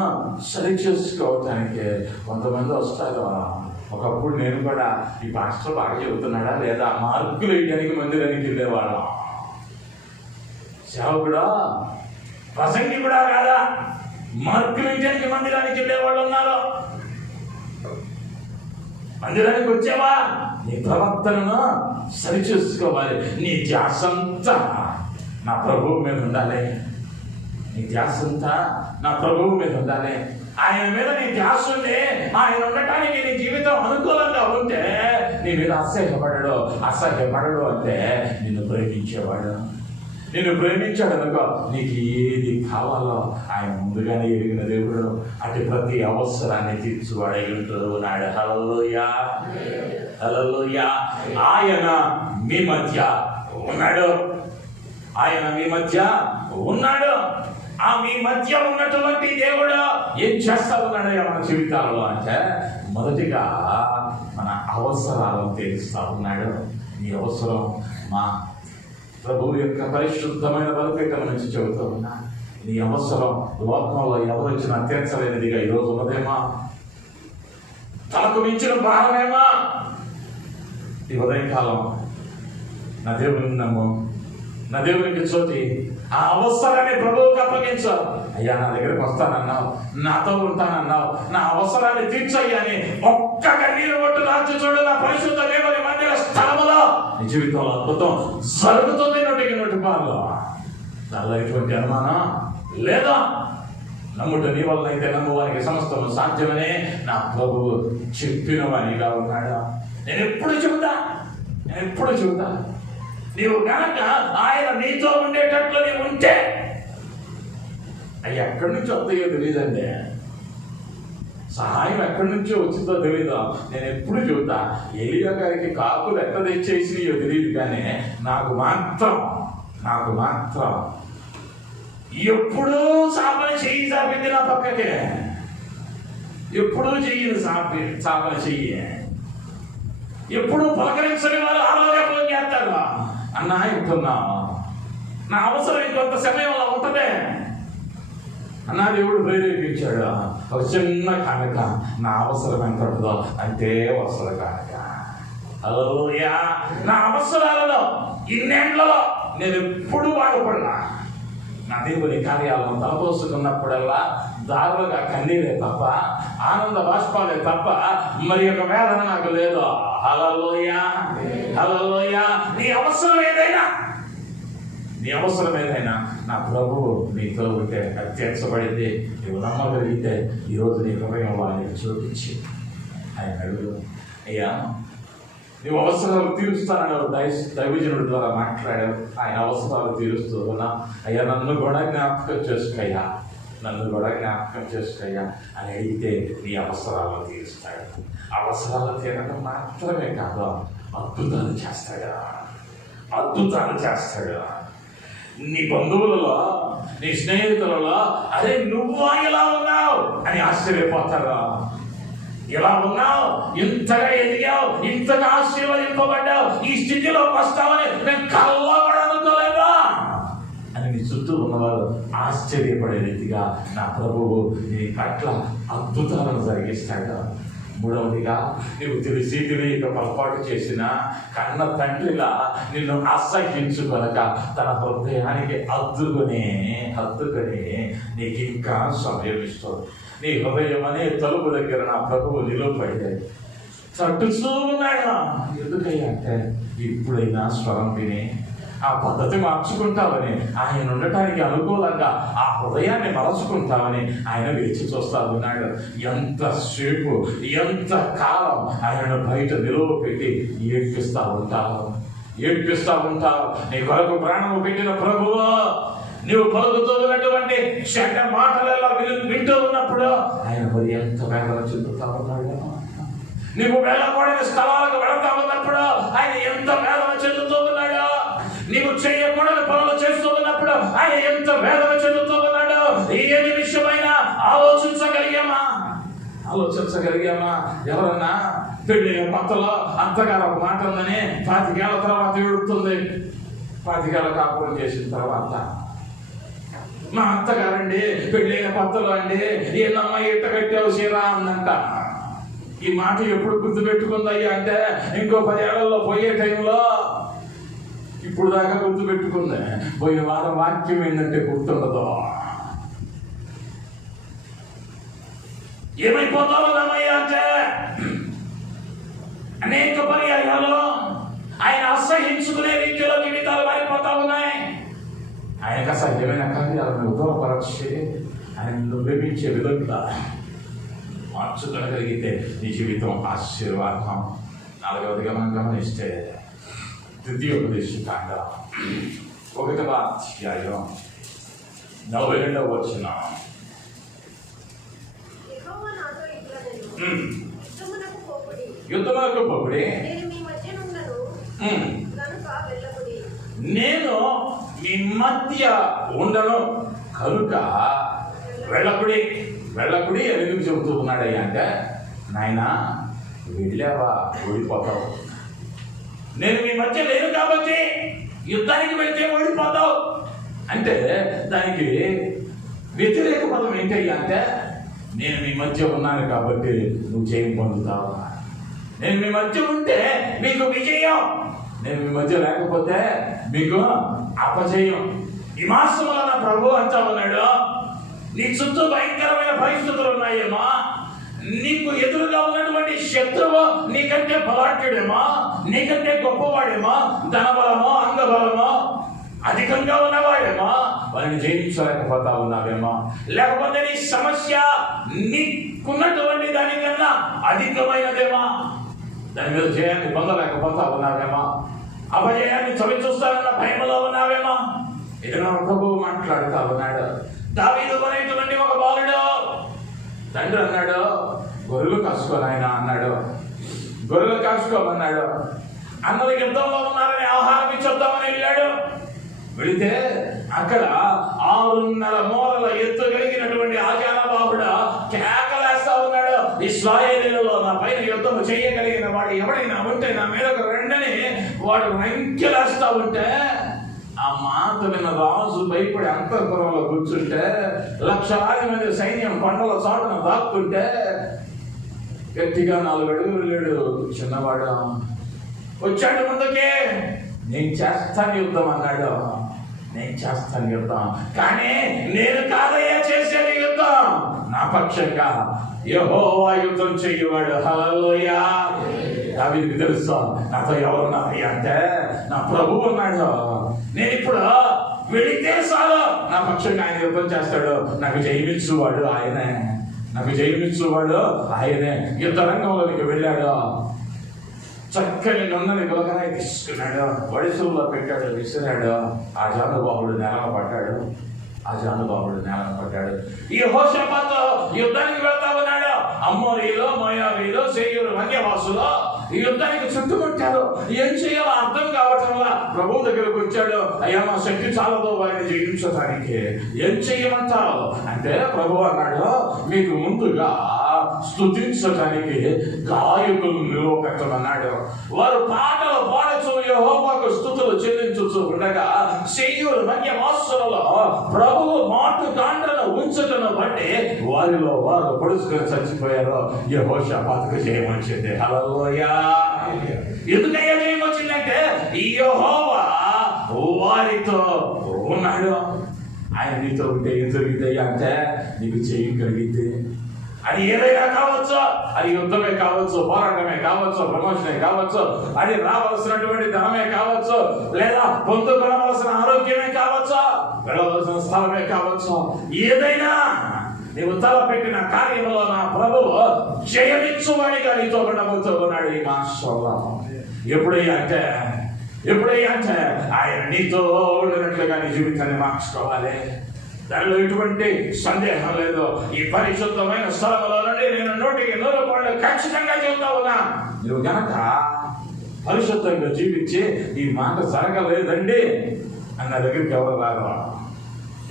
సరిచేసుకోవటానికి. కొంతమంది వస్తారు, ఒకప్పుడు నేను కూడా ఈ పాస్టర్ బాగా చెబుతున్నాడా లేదా మార్కులు వేయడానికి మందిరానికి వెళ్ళేవాళ్ళం. సేవకుడా, ప్రసంగి కూడా కాదా, మార్కులు వేయడానికి మందిరానికి వెళ్ళేవాళ్ళు ఉన్నారు. మందిరానికి వచ్చావా, నీ ప్రవర్తనను సరిచేసుకోవాలి. నీ ధ్యాసంతా నా ప్రభువు మీద ఉండాలి. ఆయన మీద నీ ధ్యాస ఉంది. ఆయన ఉండటానికి నీ జీవితం అనుకూలంగా ఉంటే నీ మీద అసహ్యపడడు అంటే నిన్ను ప్రేమించాడు అనుకో. నీకు ఏది కావాలో ఆయన ముందుగానే ఎరిగిన దేవుడు. అటు ప్రతి అవసరాన్ని తీర్చువాడై ఉంటున్నాడు. హల్లెలూయా. ఆయన మీ మధ్య ఉన్నాడు. ఆ మీ మధ్య ఉన్నటువంటి దేవుడు ఏం చేస్తా ఉన్నాడయ్యా మన జీవితాల్లో అంటే, మొదటిగా మన అవసరాలను తీరుస్తా ఉన్నాడు. నీ అవసరం మా ప్రభువు యొక్క పరిశుద్ధమైన బలిపీఠం నుంచి చెబుతూ ఉన్నా, నీ అవసరం లోకంలో ఎవరు వచ్చినా తీర్చలేనిదిగా ఈరోజు ఉన్నదేమా? తలకు మించిన భారమేమా? ఈ ఉదయకాలం నా దేవుని నమ్ము, నా దేవునికి చోటి ఆ అవసరాన్ని ప్రభువుకి అప్పగించు. అయ్యా నా దగ్గరికి వస్తానన్నావు, నాతో ఉంటానన్నావు, నా అవసరాన్ని తీర్చయ్యా అని ఒక్క కన్నీరు ఒట్టు రాజు చూడు. నా పరిశుద్ధ దేవుని మందిర స్థలములో నీ జీవితంలో అద్భుతం జరుగుతుంది. నోటి పాలు దానిలో ఎటువంటి అనుమానం లేదా? నమ్ముట నీ వల్ల అయితే నమ్మువానికి సమస్తము సాధ్యమనే నా ప్రభువు చెప్పిన వానిగా ఉన్నాడా? నేను ఎప్పుడు చెబుతా నీవు కనుక ఆయన నీతో ఉండేటట్లు నీవు ఉంటే, అవి ఎక్కడి నుంచి వస్తాయో తెలియదండి. సహాయం ఎక్కడి నుంచో వచ్చిందో తెలీదు. నేను ఎప్పుడు చెబుతా, ఎలియా గారికి కాకులు ఎట్లా తెచ్చేసినాయో తెలియదు, కానీ నాకు మాత్రం ఎప్పుడూ చాపని చెయ్యి చాపింది నా పక్కకే. ఎప్పుడూ చెయ్యను చాపని చెయ్యి. ఎప్పుడు పలకరించని వారు ఆలోచన చేస్తారు. అన్నా చెప్తున్నా, నా అవసరం ఇంకొంత సమయంలో ఉంటుందే అన్నా. దేవుడు ప్రేరేపించాడు, ఒక చిన్న కానుక, నా అవసరం ఎంత ఉంటుందో అంతే వస్తుంది కానుక. హల్లెలూయా. నా అవసరాలలో ఇన్నేళ్లలో నేను ఎప్పుడు బాధపడినా, నా దేవుని కార్యాలను తలపోసుకున్నప్పుడల్లా దారులుగా కన్నీరే తప్ప, ఆనంద బాష్పాలే తప్ప మరి ఒక వేదన నాకు లేదు. హల్లెలూయా. నీ అవసరం ఏదైనా నా ప్రభువు నీతో ఉంటే తీర్చబడింది. నువ్వు నమ్మగలిగితే ఈరోజు నీ హృదయంలో ఆయన చూపించి ఆయన అడుగు, అయ్యా నువ్వు అవసరాలు తీరుస్తానని దైవజనుడి ద్వారా మాట్లాడావు. ఆయన అవసరాలు తీరుస్తూ ఉన్నా, అయ్యా నన్ను కూడా జ్ఞాపకం చేసుకోయ్యా అని అడిగితే నీ అవసరాలు తీరుస్తాడు. అవసరాలు తీరడం మాత్రమే కాదు, అద్భుతాలు చేస్తాడు. నీ బంధువులలో, నీ స్నేహితులలో, అరే నువ్వు ఇలా ఉన్నావు అని ఆశ్చర్యపోతారు. ఇలా ఉన్నావు, ఇంతగా ఎదిగావు, ఇంతగా ఆశీర్వదింపబడ్డావు, ఈ స్థితిలోకి వస్తావని నేను కల్లో కూడా అనుకోలేదా అని నీ చుట్టూ ఉన్నవారు ఆశ్చర్యపడే రీతిగా నా ప్రభువు నీ పట్ల అద్భుతాలను జరిగిస్తాడు. మూడవదిగా, నువ్వు తెలియక పొరపాటు చేసిన కన్న తండ్రిలా నిన్ను అసహించుకొనక తన హృదయానికి హత్తుకొని నీకు ఇంకా సమయం ఇస్తుంది. నీ హృదయం అనే తలుపు దగ్గర నా ప్రభువు నిలువబడి తట్టుచూ ఉన్నాడు. ఎందుకయ్యా అంటే, ఇప్పుడైనా స్వరం విని ఆ పద్ధతి మార్చుకుంటావని, ఆయన ఉండటానికి అనుకూలంగా ఆ హృదయాన్ని మరచుకుంటావని ఆయన వేచి చూస్తా ఉన్నాడు. ఎంతసేపు, ఎంత కాలం ఆయనను బయట నిలువ పెట్టి ఏడ్పిస్తా ఉంటావు. నీ కొరకు ప్రాణము పెట్టిన ప్రభువు నువ్వు పలుకుతూ ఉన్నటువంటి చెడ్డ మాటలలో వింటూ ఉన్నప్పుడు ఆయన మరి ఎంత వేదన చెందుతా ఉన్నాడు. నువ్వు వెళ్ళకూడని స్థలాలకు వెళతా ఉన్నప్పుడు ఆయన ఎంత వేదన చెందుతూ ఉన్నాడు. నీవు చేయకూడని పనులు చేస్తూ ఉన్నప్పుడు ఆయన ఎంత వేదన చెందుతూ ఉన్నాడు. ఏ నిమిషమైనా ఆలోచించగలిగామా? ఎవరన్నా పెళ్ళి కొత్తలో అత్తగారు ఒక మాట ఉందని 25 ఏళ్ల తర్వాత ఏడుతుంది. 25 ఏళ్ళ కాపురం చేసిన తర్వాత, మా అత్తగారండి పెళ్ళైన కొత్తలో అండి ఏనమ్మా ఇట్ట కట్టావు చీరా అందంట. ఈ మాట ఎప్పుడు గుర్తుపెట్టుకుందయ్యా అంటే, ఇంకో 10 ఏళ్లలో పోయే టైంలో. ఇప్పుడు దాకా గుర్తుపెట్టుకుంది, పోయిన వారం వాక్యం ఏంటంటే గుర్తుండదు. ఏమైపోతావు రామయ్య అంటే, అనేక పర్యాయాలు ఆయన అసహించుకునే రీతిలో జీవితాలు మారిపోతా ఉన్నాయి. ఆయనకు అసహ్యమైన కార్యాలను దూరపరచి ఆయన ప్రేమించే విధంగా మార్చుకోగలిగితే నీ జీవితం ఆశీర్వాదం. 4వదిగా మనం గమనిస్తే, ద్వితీయోపదేశకాండం 1వ అధ్యాయం 42వ వచనం. యుద్ధమునకు పోకుడి, నేను మీ మధ్య ఉండను కనుక వెళ్ళకుడి వెళ్ళకుడి ఎందుకు చెబుతూ ఉన్నాడయ్యా అంటే, నాయన వెళ్ళావా ఓడిపోతావు, నేను మీ మధ్య లేను కాబట్టి యుద్ధానికి వెళ్తే ఓడిపోతావు అంటే దానికి వ్యతిరేక పదం ఏంటయ్యా అంటే, నేను మీ మధ్య ఉన్నాను కాబట్టి నువ్వు జయం పొందుతావు, నేను మీ మధ్య ఉంటే మీకు విజయం, నేను మీ మధ్య లేకపోతే మీకు అపజయం. ఈ మాసం వలన ప్రభు అంటా ఉన్నాడు, నీ చుట్టూ భయంకరమైన పరిస్థితులు ఉన్నాయేమో, నీకు ఎదురుగా ఉన్నటువంటి శత్రువు నీకంటే బలాఢ్యుడేమో, నీకంటే గొప్పవాడేమో, ధనబలమో అంగబలమో అధికంగా ఉన్నవాడేమో, వారిని జయించలేకపోతా ఉన్నావేమో, లేకపోతే నీ సమస్య నీకున్నటువంటి దానికన్నా అధికమైనదేమో, దాని మీద జయాన్ని పొందలేకపోతా ఉన్నావేమో, అపజయాన్ని చవి చూస్తానన్న భయంలో ఉన్నావేమో. ఇది నా ప్రభువు మాట్లాడుతా ఉన్నాడు. దావీదు అనేటువంటి ఒక బాలుడు తండ్రి అన్నాడు, గొర్రెలు కాసుకోనాయన అన్నాడు, గొర్రెలు కాసుకోమన్నాడు. అందరూ యుద్ధంలో ఉన్నారని ఆహారం ఇచ్చొద్దామని వెళ్ళాడు. వెళితే అక్కడ 6.5 మూరల ఎత్తు కలిగినటువంటి ఆజానబాహుడు కేకలేస్తా ఉన్నాడు, ఇశ్రాయేలీయులలో నా పైన యుద్ధం చేయగలిగిన వాడు ఎవడైనా ఉంటే నా మీదకు రండని వాడు వెంకెలేస్తా ఉంటే, ఆ మాట విన్న రాజు భయపడి అంతఃపురంలో కూర్చుంటే, లక్షలాది మంది సైన్యం కొండల చాటున దాక్కుంటే, గట్టిగా 4 అడుగులు వెళ్ళాడు చిన్నవాడు, వచ్చాడు ముందుకే, నేను చేస్తాను యుద్ధం అన్నాడు. నేను చేస్తాను యుద్ధం, కానీ నేను కాదయ్యా చేసేది యుద్ధం, నా పక్షంగా యెహోవా యుద్ధం చెయ్యవాడు. హల్లెలూయా. దావీదుకు తెలుసు, నాతో ఎవరున్నారయ్యా అంటే నా ప్రభువు ఉన్నాడు, నేను ఇప్పుడు వెళితే చాలు నా పక్షంగా ఆయన యుద్ధం చేస్తాడు, నాకు జయమిచ్చువాడు ఆయనే, నాకు జయమిచ్చువాడు ఆయనే. యుద్ధ రంగంలోకి వెళ్ళాడు, చక్కని నొన్నని గులకరాయి తీసుకున్నాడు, వడిసూల్లో పెట్టాడు, విసిరాడు, ఆ జానుబాహుడు నేలను పడ్డాడు, ఆ జానుబాహుడు నేలను పడ్డాడు. ఈ యెహోషాపాతు యుద్ధానికి వెళ్తా ఉన్నాడు. అమ్మోరీలో, మోయాబీలో, సేయూరు వన్యవాసులో ఈ యుద్ధానికి చుట్టుముట్టారు. ఏం చేయాలో అర్థం కావటం వల్ల ప్రభు దగ్గరకు వచ్చాడు. అయ్యా మా శక్తి చాలదో వారిని జయించడానికి, ఏం చెయ్యమంటారు అంటే ప్రభు అన్నాడు, మీకు ముందుగా స్తుతించడానికి గాయకులను నిలవపెట్టమన్నాడు. వారు పాటలు పాడుచు యెహోవాకు స్తుతులు చెల్లించుచు ఉండగా సేయూరు వన్యవాసులలో ప్రభువు మాటు కాండ్రను ఉంచుటను బట్టి వారిలో వారు పొడుచుకొని చచ్చిపోయారు. యెహోషాపాతుకు జయం వచ్చింది. హల్లెలూయా. ఎందుకయ్యా జయం వచ్చిందంటే యెహోవా వారితో ఉన్నాడు. ఆయన నీతో ఉంటే ఏం జరుగుతాయి అంటే నీకు జయం కలిగితే, అది ఏదైనా కావచ్చు, అది యుద్ధమే కావచ్చు, పోరాటమే కావచ్చు, ప్రమోషనే కావచ్చు, అది రావలసినటువంటి ధనమే కావచ్చు, లేదా పొందుకొనవలసిన ఆరోగ్యమే కావచ్చు, వెళ్ళవలసిన స్థలమే కావచ్చు, ఏదైనా నీవు తలపెట్టిన కార్యంలో నా ప్రభువు జయమిచ్చువాడిగా నీతో ఉండబోతూ ఉన్నాడు ఈ మాసంలో. ఎప్పుడయ్యా అంటే ఆయన నీతో ఉండినట్లుగా నీ జీవితాన్ని మార్చుకోవాలి. దానిలో ఎటువంటి సందేహం లేదు. ఈ పరిశుద్ధమైన స్థలంలో నుండి నేను 100% ఖచ్చితంగా చెబుతా ఉన్నా, నువ్వు గనక పరిశుద్ధంగా జీవించి ఈ మాట జరగలేదండి అన్న దగ్గరికి ఎవరు రారు.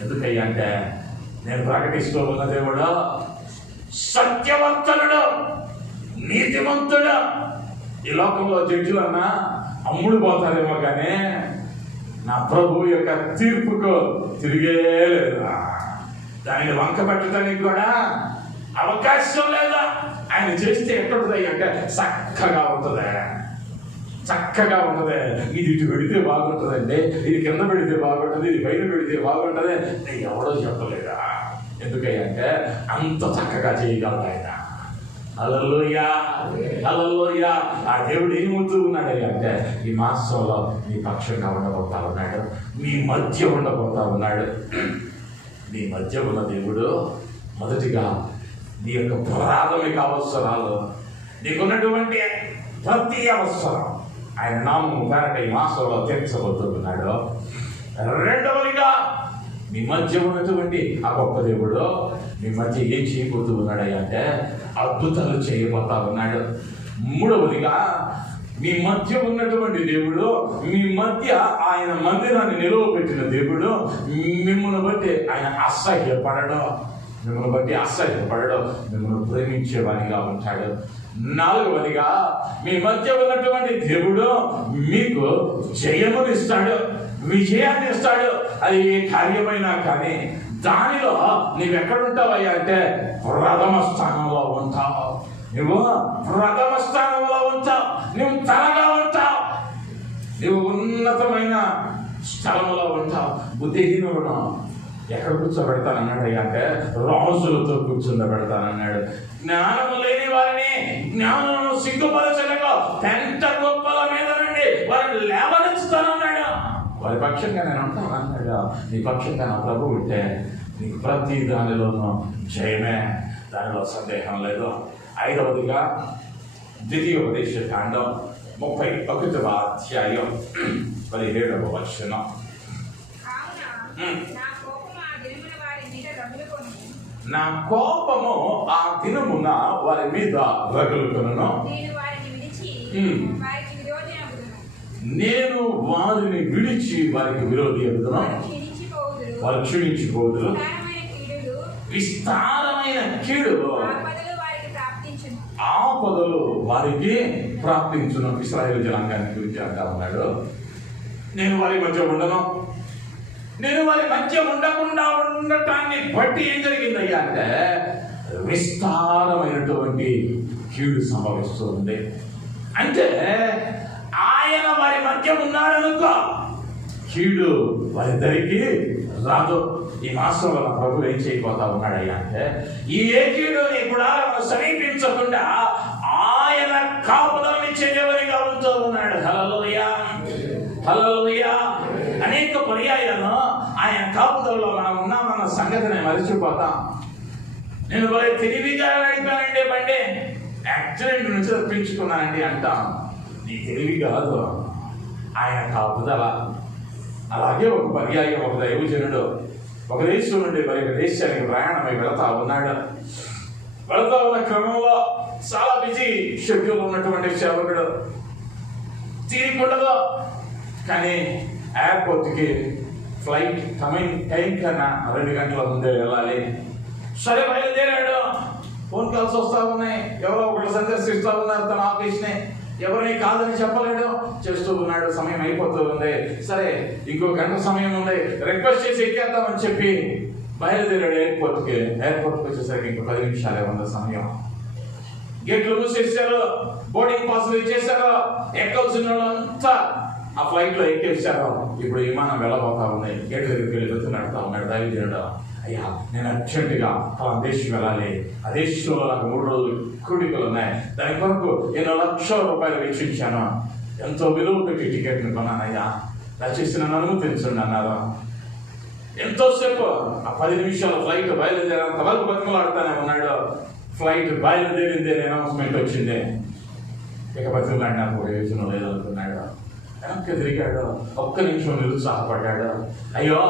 ఎందుకయ్యా అంటే నేను ప్రకటిస్తూ ఉన్న దేవుడు సత్యవంతుడు, నీతిమంతుడు. ఈ లోకంలో జడ్జిలన్నా అమ్ముడు పోతారేమో కానీ నా ప్రభు యొక్క తీర్పుకు తిరిగే లేదు, దానిని వంక పెట్టడానికి కూడా అవకాశం లేదా. ఆయన చేస్తే ఎక్కడుంది అంటే చక్కగా ఉంటుంది, చక్కగా ఉంటుంది. ఇది ఇటు పెడితే బాగుంటుందండి, ఇది కింద పెడితే బాగుంటుంది, ఇది పైన పెడితే బాగుంటుంది. నేను ఎవడో చెప్పలేదా. ఎందుకంటే అంత చక్కగా చేయగలరు ఆయన. హల్లెలూయా, హల్లెలూయా. ఆ దేవుడు ఏమవుతూ ఉన్నాడు అంటే ఈ మాసంలో మీ పక్షంగా ఉండబోతా ఉన్నాడు, మీ మధ్య ఉండబోతా ఉన్నాడు. నీ మధ్య ఉన్న దేవుడు మొదటిగా నీ యొక్క ప్రాథమిక అవసరాలు, నీకున్నటువంటి ప్రతి అవసరం ఆయన నామము పేరట ఈ మాసంలో తీర్చబోతున్నాడు. రెండవదిగా మీ మధ్య ఉన్నటువంటి ఆ గొప్ప దేవుడు మీ మధ్య ఏం చేయబోతూ ఉన్నాడు అంటే అద్భుతాలు చేయబోతా ఉన్నాడు. మూడవదిగా మీ మధ్య ఉన్నటువంటి దేవుడు, మీ మధ్య ఆయన మందిరాన్ని నిలువబెట్టిన దేవుడు మిమ్మల్ని బట్టి ఆయన అసహ్యపడడం, మిమ్మల్ని బట్టి అసహ్యపడడం, మిమ్మల్ని ప్రేమించేవాడిగా ఉంటాడు. 4వదిగా మీ మధ్య ఉన్నటువంటి దేవుడు మీకు జయమునిస్తాడు, విజయాన్ని ఇస్తాడు. అది ఏ కార్యమైనా కానీ దానిలో నీవెక్కడుంటావయ్యా అంటే ప్రథమ స్థానంలో ఉంటావు. నువ్వు ప్రథమ స్థానంలో ఉంటావు, నువ్వు తలగా ఉంటావు, నువ్వు ఉన్నతమైన స్థలంలో ఉంటావు. బుద్ధిహీనుడు ఎక్కడ కూర్చోబెడతానన్నాడు అయ్యా అంటే రాజులతో కూర్చోబెడతానన్నాడు. జ్ఞానము లేని వారిని జ్ఞానము సిగ్గుపరచలేక పెంట గొప్పల మీద నుండి వారిని లేవనెత్తుతానన్నాడు. వారి పక్షంగా నేను ఉంటానన్నాడు. నీ పక్షంగా నా ప్రభు ఉంటే నీకు ప్రతి దానిలోనూ జయమే, దానిలో సందేహం లేదు. 5వదిగా ద్వితీయోపదేశ కాండం 31వ అధ్యాయం 17వ వచనం. నా కోపము ఆ దినమున వారి మీద రగులుకొనును, నేను వారిని విడిచి వారికి విరోధి అవుతున్నా, వారు క్షీణించిపోదురు. విస్తారమైన కీడు ఆపదలు వారికి ప్రాప్తించును. ఇశ్రాయేలు జనాంగాన్ని గురించి అంటా ఉన్నాడు. నేను వారి మధ్య ఉండను. నేను వారి మధ్య ఉండకుండా ఉండటాన్ని బట్టి ఏం జరిగిందయ్యా అంటే విస్తారమైనటువంటి కీడు సంభవిస్తుంది. అంటే ఆయన వారి మధ్య ఉన్నాడనుకో కీడు వారి దరికి రాదు. ఈ మాసం వల్ల ప్రభు ఏం చేయబోతా ఉన్నాడయ్యా అంటే ఈ ఏ కీడు ఇప్పుడు సమీపించకుండా ఆయన కాపుదలనిచ్చే దేవునిగా ఉంటూ ఉన్నాడు. హల్లెలూయా, హల్లెలూయా. అనేక పర్యాయాలను ఆయన కాపుదలలో మనం ఉన్నామన్న సంగతిని మరిచిపోతాం. నేను వారి తెలివిగా అయిపోయానండి, బండి యాక్సిడెంట్ నుంచి తప్పించుకున్నానండి అంటాం. నీ తెలివి కాదు, ఆయన కాపుదల. అలాగే ఒక పర్యాయం ఒక దైవజనుడు ఒక దేశం నుండి మరి ఒక దేశానికి ప్రయాణమై వెళతా ఉన్నాడు. వెళతా ఉన్న క్రమంలో చాలా బిజీ షెడ్యూల్ ఉన్నటువంటి సేవకుడు తీరికుండదు. కానీ ఎయిర్పోర్ట్కి ఫ్లైట్ కమింగ్ టైం కన్నా 2 గంటల ముందే వెళ్ళాలి. సరే బయలుదేరాడు. ఫోన్ కాల్స్ వస్తూ ఉన్నాయి, ఎవరో ఒకళ్ళు సందర్శిస్తూ ఉన్నారు తన ఆఫీస్ని. ఎవరిని కాదని చెప్పలేడు, చేస్తూ ఉన్నాడు. సమయం అయిపోతూ ఉంది. సరే ఇంకో గంట సమయం ఉంది, రిక్వెస్ట్ చేసి ఎక్కేద్దామని చెప్పి బయలుదేరాడు ఎయిర్పోర్ట్కి. ఎయిర్పోర్ట్కి వచ్చేసరికి ఇంకో 10 నిమిషాలే ఉంది సమయం. గేట్లు మూసేసారు, బోర్డింగ్ పాసులు ఇచ్చేసారు, ఎక్కాల్సిన వాళ్ళంతా ఆ ఫ్లైట్ లో ఎక్కేసారు. ఇప్పుడు విమానం వెళ్ళబోతా ఉన్నాయి. గేట్ దగ్గరికి వెళ్ళి వెళ్తున్నట్టు ఉన్నాడు దైవజనుడు. అయ్యా నేను అర్జెంటుగా ఆ దేశం వెళ్ళాలి, ఆ దేశంలో నాకు 3 రోజులు కూడికలు ఉన్నాయి, దాని కొరకు ఎన్నో లక్షల రూపాయలు వెచ్చించాను, ఎంతో విలువ పెట్టి టికెట్ని కొన్నానయ్యా, దయచేసి నన్ను అనుమతించండి అన్నారు. ఎంతోసేపు ఆ 10 నిమిషాల ఫ్లైట్ బయలుదేరేంత వరకు బతిమలాడుతూనే ఉన్నాడు. ఫ్లైట్ బయలుదేరింది, అనౌన్స్మెంట్ వచ్చింది. ఇక బతిమలాడినా కూడా యోచన లేదనుకున్నాడు. వెనక్కి తిరిగాడు. ఒక్క నిమిషం నిరుత్సాహపడ్డాడు. అయ్యో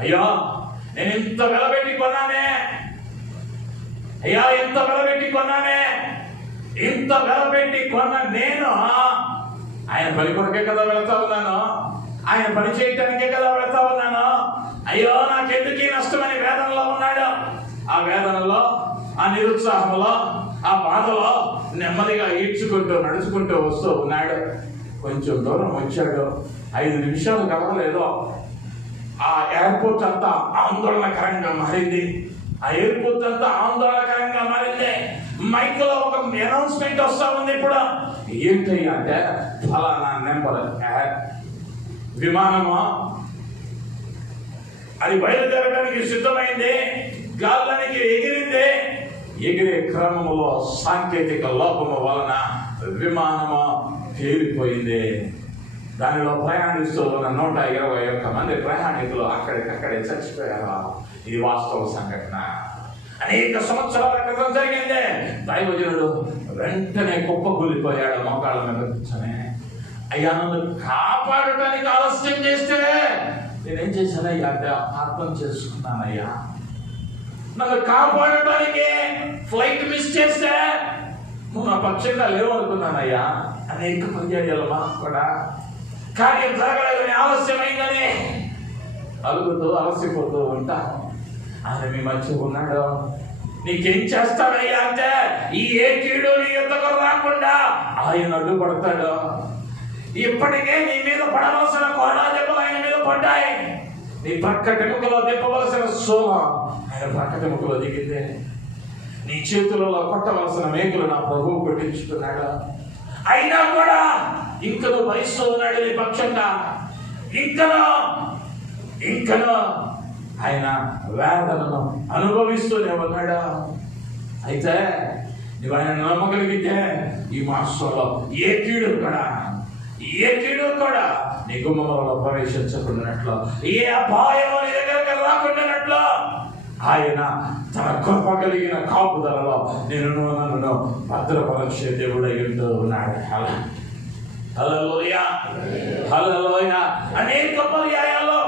అయ్యో నేను ఇంత వెలబెట్టి కొన్నానే, అయ్యా ఇంత వెలబెట్టి కొన్నానే, ఇంత వెలబెట్టి కొన్న నేను ఆయన పని కొరకే కదా వెళతా ఉన్నాను, ఆయన పని చేయటానికే కదా వెళతా ఉన్నాను. అయ్యో నాకెందుకు ఈ నష్టమని వేదనలో ఉన్నాడు. ఆ వేదనలో, ఆ నిరుత్సాహంలో, ఆ బాధలో నెమ్మదిగా ఈడ్చుకుంటూ నడుచుకుంటూ వస్తూ ఉన్నాడు. కొంచెం దూరం వచ్చాడు. 5 నిమిషాలు కలవలేదు. ఆ ఎయిర్పోర్ట్ అంతా ఆందోళనకరంగా మారింది. ఆ ఎయిర్పోర్ట్ అంతా ఆందోళనకరంగా మారింది. మైక్ లో ఒక అనౌన్స్మెంట్ వస్తా ఉంది. ఇప్పుడు ఏంటి అంటే ఫలానా నెంబర్ విమానమా అది బయలుదేరడానికి సిద్ధమైంది, గాల్లోనికి ఎగిరింది. ఎగిరే క్రమంలో సాంకేతిక లోపము వలన విమానము తేలిపోయింది. దానిలో ప్రయాణిస్తూ ఉన్న 121 మంది ప్రయాణికులు అక్కడికక్కడే చచ్చిపోయారు. ఇది వాస్తవ సంఘటన. అనేక సంవత్సరాల క్రితం జరిగింది. దైవజనుడు వెంటనే కుప్పకూలిపోయాడు. మోకాళ్ళ మీద కూర్చొని, అయ్యా నన్ను కాపాడటానికి ఆలస్యం చేస్తే నేనేం చేశానయ్యా అంటే అర్థం చేసుకున్నానయ్యా. నన్ను కాపాడటానికి ఫ్లైట్ మిస్ చేస్తే నువ్వు నా పక్షంగా లేవనుకున్నానయ్యా. అనేక పర్యాయాలు మనం కూడా కార్యం జరగలేదని, ఆలస్యమైందని అలుగుతూ అలసిపోతూ ఉంటాను. ఆయన మీ మధ్య ఉన్నాడు. నీకేం చేస్తాడయ్యా అంటే ఏ కీడు నీ ఎద్దకు రాకుండా ఆయన అడ్డుపడతాడు. ఇప్పటికే నీ మీద పడవలసిన కోడా దెబ్బలు ఆయన మీద పడ్డాయి. నీ పక్కటెముకలో దిప్పవలసిన సోమ ఆయన పక్కటెముకలో దిగింది. నీ చేతులలో కొట్టవలసిన మేకులు నా ప్రభువు కొట్టించుకున్నాడు. అయినా కూడా ఇంకను భరిస్తూ ఉన్నాడు నీ పక్షంగా. ఇంకను ఆయన వేదనను అనుభవిస్తూనే ఉన్నాడు. అయితే నువ్వు ఆయన నమ్మగలిగితే ఈ మాసంలో ఏ కీడు కూడా నీ గుమ్మములలో ప్రవేశించకుండానట్లు, ఏ అపాయం నీ దగ్గరకు రాకుండానట్లు ఆయన తన కృప కలిగిన కాపుదలలో నన్ను భద్రపరచే దేవుడై ఉంటూ ఉన్నాడు. హల్లెలూయా, హల్లెలూయా. అనేక పర్యాయాలు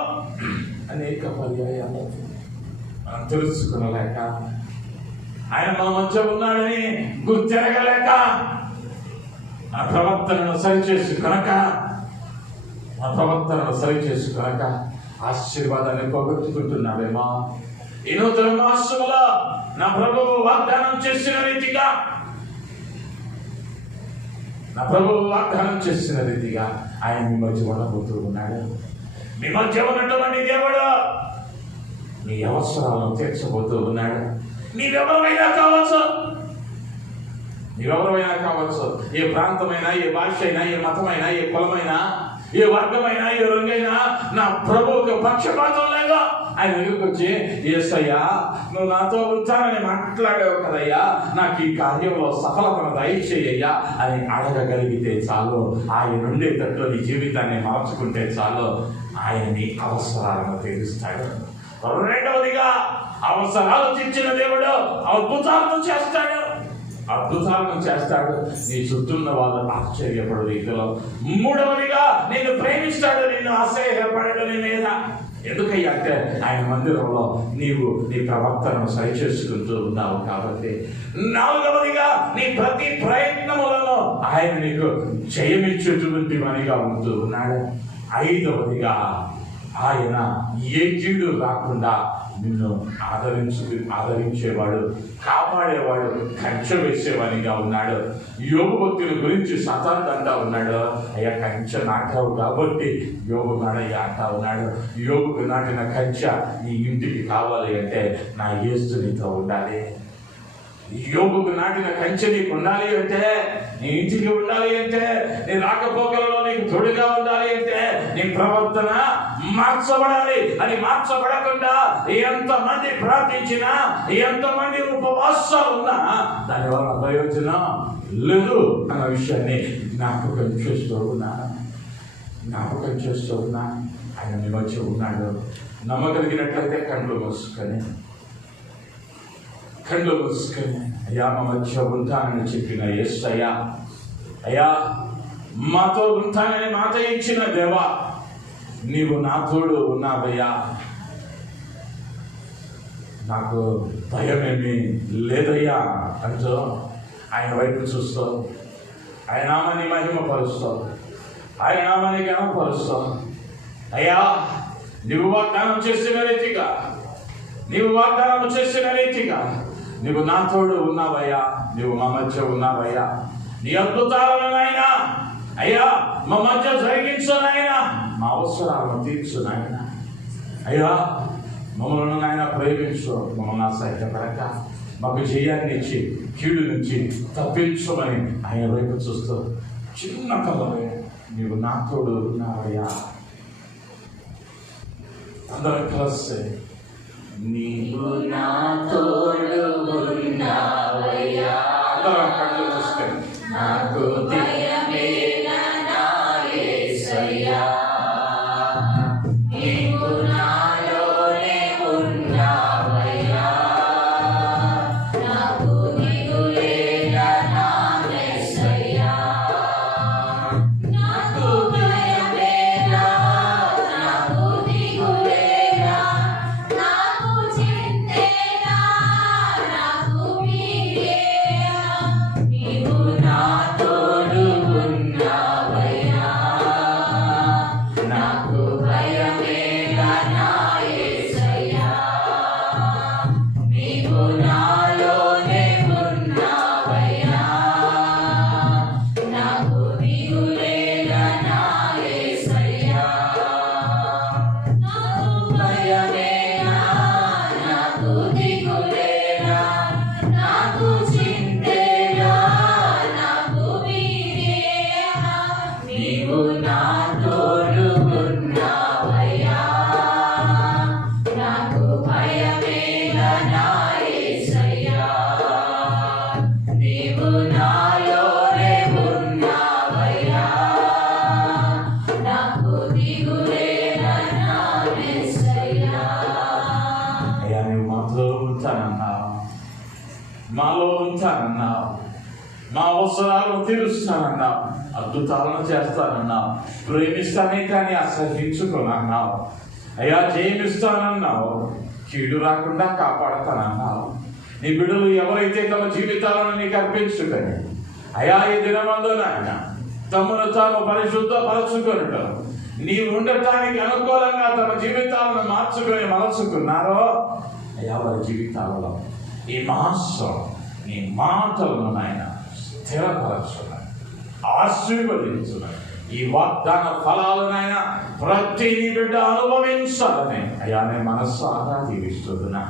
మనం తెలుసుకునలేక, ఆయన మన మధ్య ఉన్నాడని గుర్తెరగలేక, మన ప్రవర్తనను సరిచేసుకొనక ఆశీర్వాదాన్ని పోగొట్టుకుంటున్నావేమో. ఈ నూతన మాసములో నా ప్రభువు వాగ్దానం చేసిన రీతిగా ఆయన మీ మధ్య ఉండబోతూ ఉన్నాడు. మీ మధ్య ఉన్నటువంటి దేవుడు నీ అవసరాలను తీర్చబోతూ ఉన్నాడు. నీవెవరైనా కావచ్చు, ఏ ప్రాంతమైనా, ఏ భాష అయినా, ఏ మతమైనా, ఏ కులమైనా, ఏ వర్గమైనా, ఏ రంగైనా, నా ప్రభువుకు పక్షపాతం లేదు. ఆయన దగ్గరికి వచ్చి, యేసయ్యా నువ్వు నాతో ఉంటానని మాట్లాడావు కదయ్యా, నాకు ఈ కార్యంలో సఫలతను దయచేయ్యా అని అడగగలిగితే చాలు. ఆయన ఉండేటట్లు నీ జీవితాన్ని మార్చుకుంటే చాలు. ఆయన నీ అవసరాలను తీరుస్తాడు. రెండవదిగా, అవసరాలు తీర్చిన దేవుడు అద్భుతాలను చేస్తాడు. నీ చుట్టూన్న వాళ్ళు ఆశ్చర్యపడు రీతిలో. మూడవదిగా, నిన్ను ప్రేమిస్తాడు, నిన్ను అసహ్యపడడు నీ మీద. ఎందుకయ్యా అంటే ఆయన మందిరంలో నీవు నీ ప్రవర్తనను సరిచేసుకుంటూ ఉన్నావు కాబట్టి. నాలుగవదిగా, నీ ప్రతి ప్రయత్నములలో ఆయన నీకు జయమిచ్చేటువంటి వానిగా ఉంటూ ఉన్నాడు. ఐదవదిగా, ఆయన ఏ కీడు రాకుండా నిన్ను ఆదరించేవాడు, కాపాడేవాడు, కంచె వేసేవానిగా ఉన్నాడు. యోగు భక్తుల గురించి సతాన్ అంటా ఉన్నాడు, అయ్యా కంచె నాటావు కాబట్టి యోగు నాడయ్యా అంటా ఉన్నాడు. యోగుకు నాటిన కంచె నీ ఇంటికి కావాలి అంటే నా యేసు నీతో ఉండాలి. యోగుకు నాటిన కంచె నీకు ఉండాలి అంటే, నీ ఇంటికి ఉండాలి అంటే, నీ రాకపోకలలో నీకు తోడుగా ఉండాలి అంటే, నీ ప్రవర్తన మార్చబడాలి. అది మార్చబడకుండా ఎంతమంది ప్రార్థించినా, ఎంతమంది ఉపవాసాలు ఉన్నా దానివల్ల ప్రయోజనం లేదు అన్న విషయాన్ని జ్ఞాపకం చేస్తూ ఉన్నా. ఆయన నీ మధ్య ఉన్నాడు. నమ్మగలిగినట్లయితే కళ్ళు మూసుకొని అయ్యా మా మధ్య ఉంటానని చెప్పిన యేసయ్యా, అయ్యా మాతో ఉంటానని మాట ఇచ్చిన దేవా, నీవు నా తోడు ఉన్నావయ్యా, నాకు భయమేమీ లేదయ్యా అంటూ ఆయన వైపు చూస్తూ, ఆయన నామాన్ని మహిమపరుస్తూ, ఆయన నామాన్ని ఘనపరుస్తూ, అయ్యా నీవు వాగ్దానం చేసిన రీతిగా నీవు నా తోడు ఉన్నావయ్యా, నీవు మా మధ్య ఉన్నావయ్యా. నీ అద్భుతాలను నాయనా అయ్యా మా మధ్య జరిగించు నాయనా, మా అవసరాలను తీర్చు నాయనా. అయ్యా మమ్మల్ని నాయన ప్రేమించు, మమ్మల్ని అసహ్యపడక మాకు జయాన్ని ఇచ్చి కీడు నుంచి తప్పించమని ఆయన వైపు చూస్తూ, చిన్న కలవే నీవు నా తోడు ఉన్నావయ్యా. అందరం కలిస్తే, నీవు నా తోడు ఉన్నావయ్యా. అందరం కళ్ళు మూసుకొని, నాకు భయమేలా నా యేసయ్యా, నీవు నాలోనే ఉన్నావయ్యా, నాకు దిగులేలా నా యేసయ్యా, నాకు భయమేలా, నాకు దిగులేలా, నాకు చింతేలా, నాకు మిగిలేలా, నీవు అవసరాలను తీరుస్తానన్నావు, అద్భుతాలను చేస్తానన్నావు, ప్రేమిస్తానే కానీ అసహించుకోనన్నావు. అయ్యా జయమిస్తానన్నావు, కీడు రాకుండా కాపాడతానన్నావు. నీ బిడ్డలు ఎవరైతే తమ జీవితాలను నీకు అర్పించుకొని అయా ఈ దినమందు నాయన తమను తాము పరిశుద్ధపరచుకొనటం, నీవు ఉండటానికి అనుకూలంగా తమ జీవితాలను మార్చుకొని మలచుకున్నారో అయ్యా వారి జీవితాలలో ఈ మాసం నీ మాటలను నాయన స్థిరపరచున్నాయి, ఆశీర్వదించున్నాయి. ఈ వాగ్దాన ఫలాలనైనా ప్రతి నీ బిడ్డ అనుభవించాలని అయ్యా నేను మనస్సారా దీవిస్తున్నా.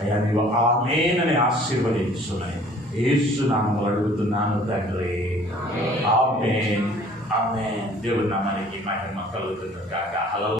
అయ్యా నీవు ఆమేనని ఆశీర్వదించున్నాయి. యేసు నామములో అడుగుతున్నాను తండ్రి, ఆమేన్ ఆమేన్. దేవుని నామానికి మహిమ కలుగుతుంది కాక.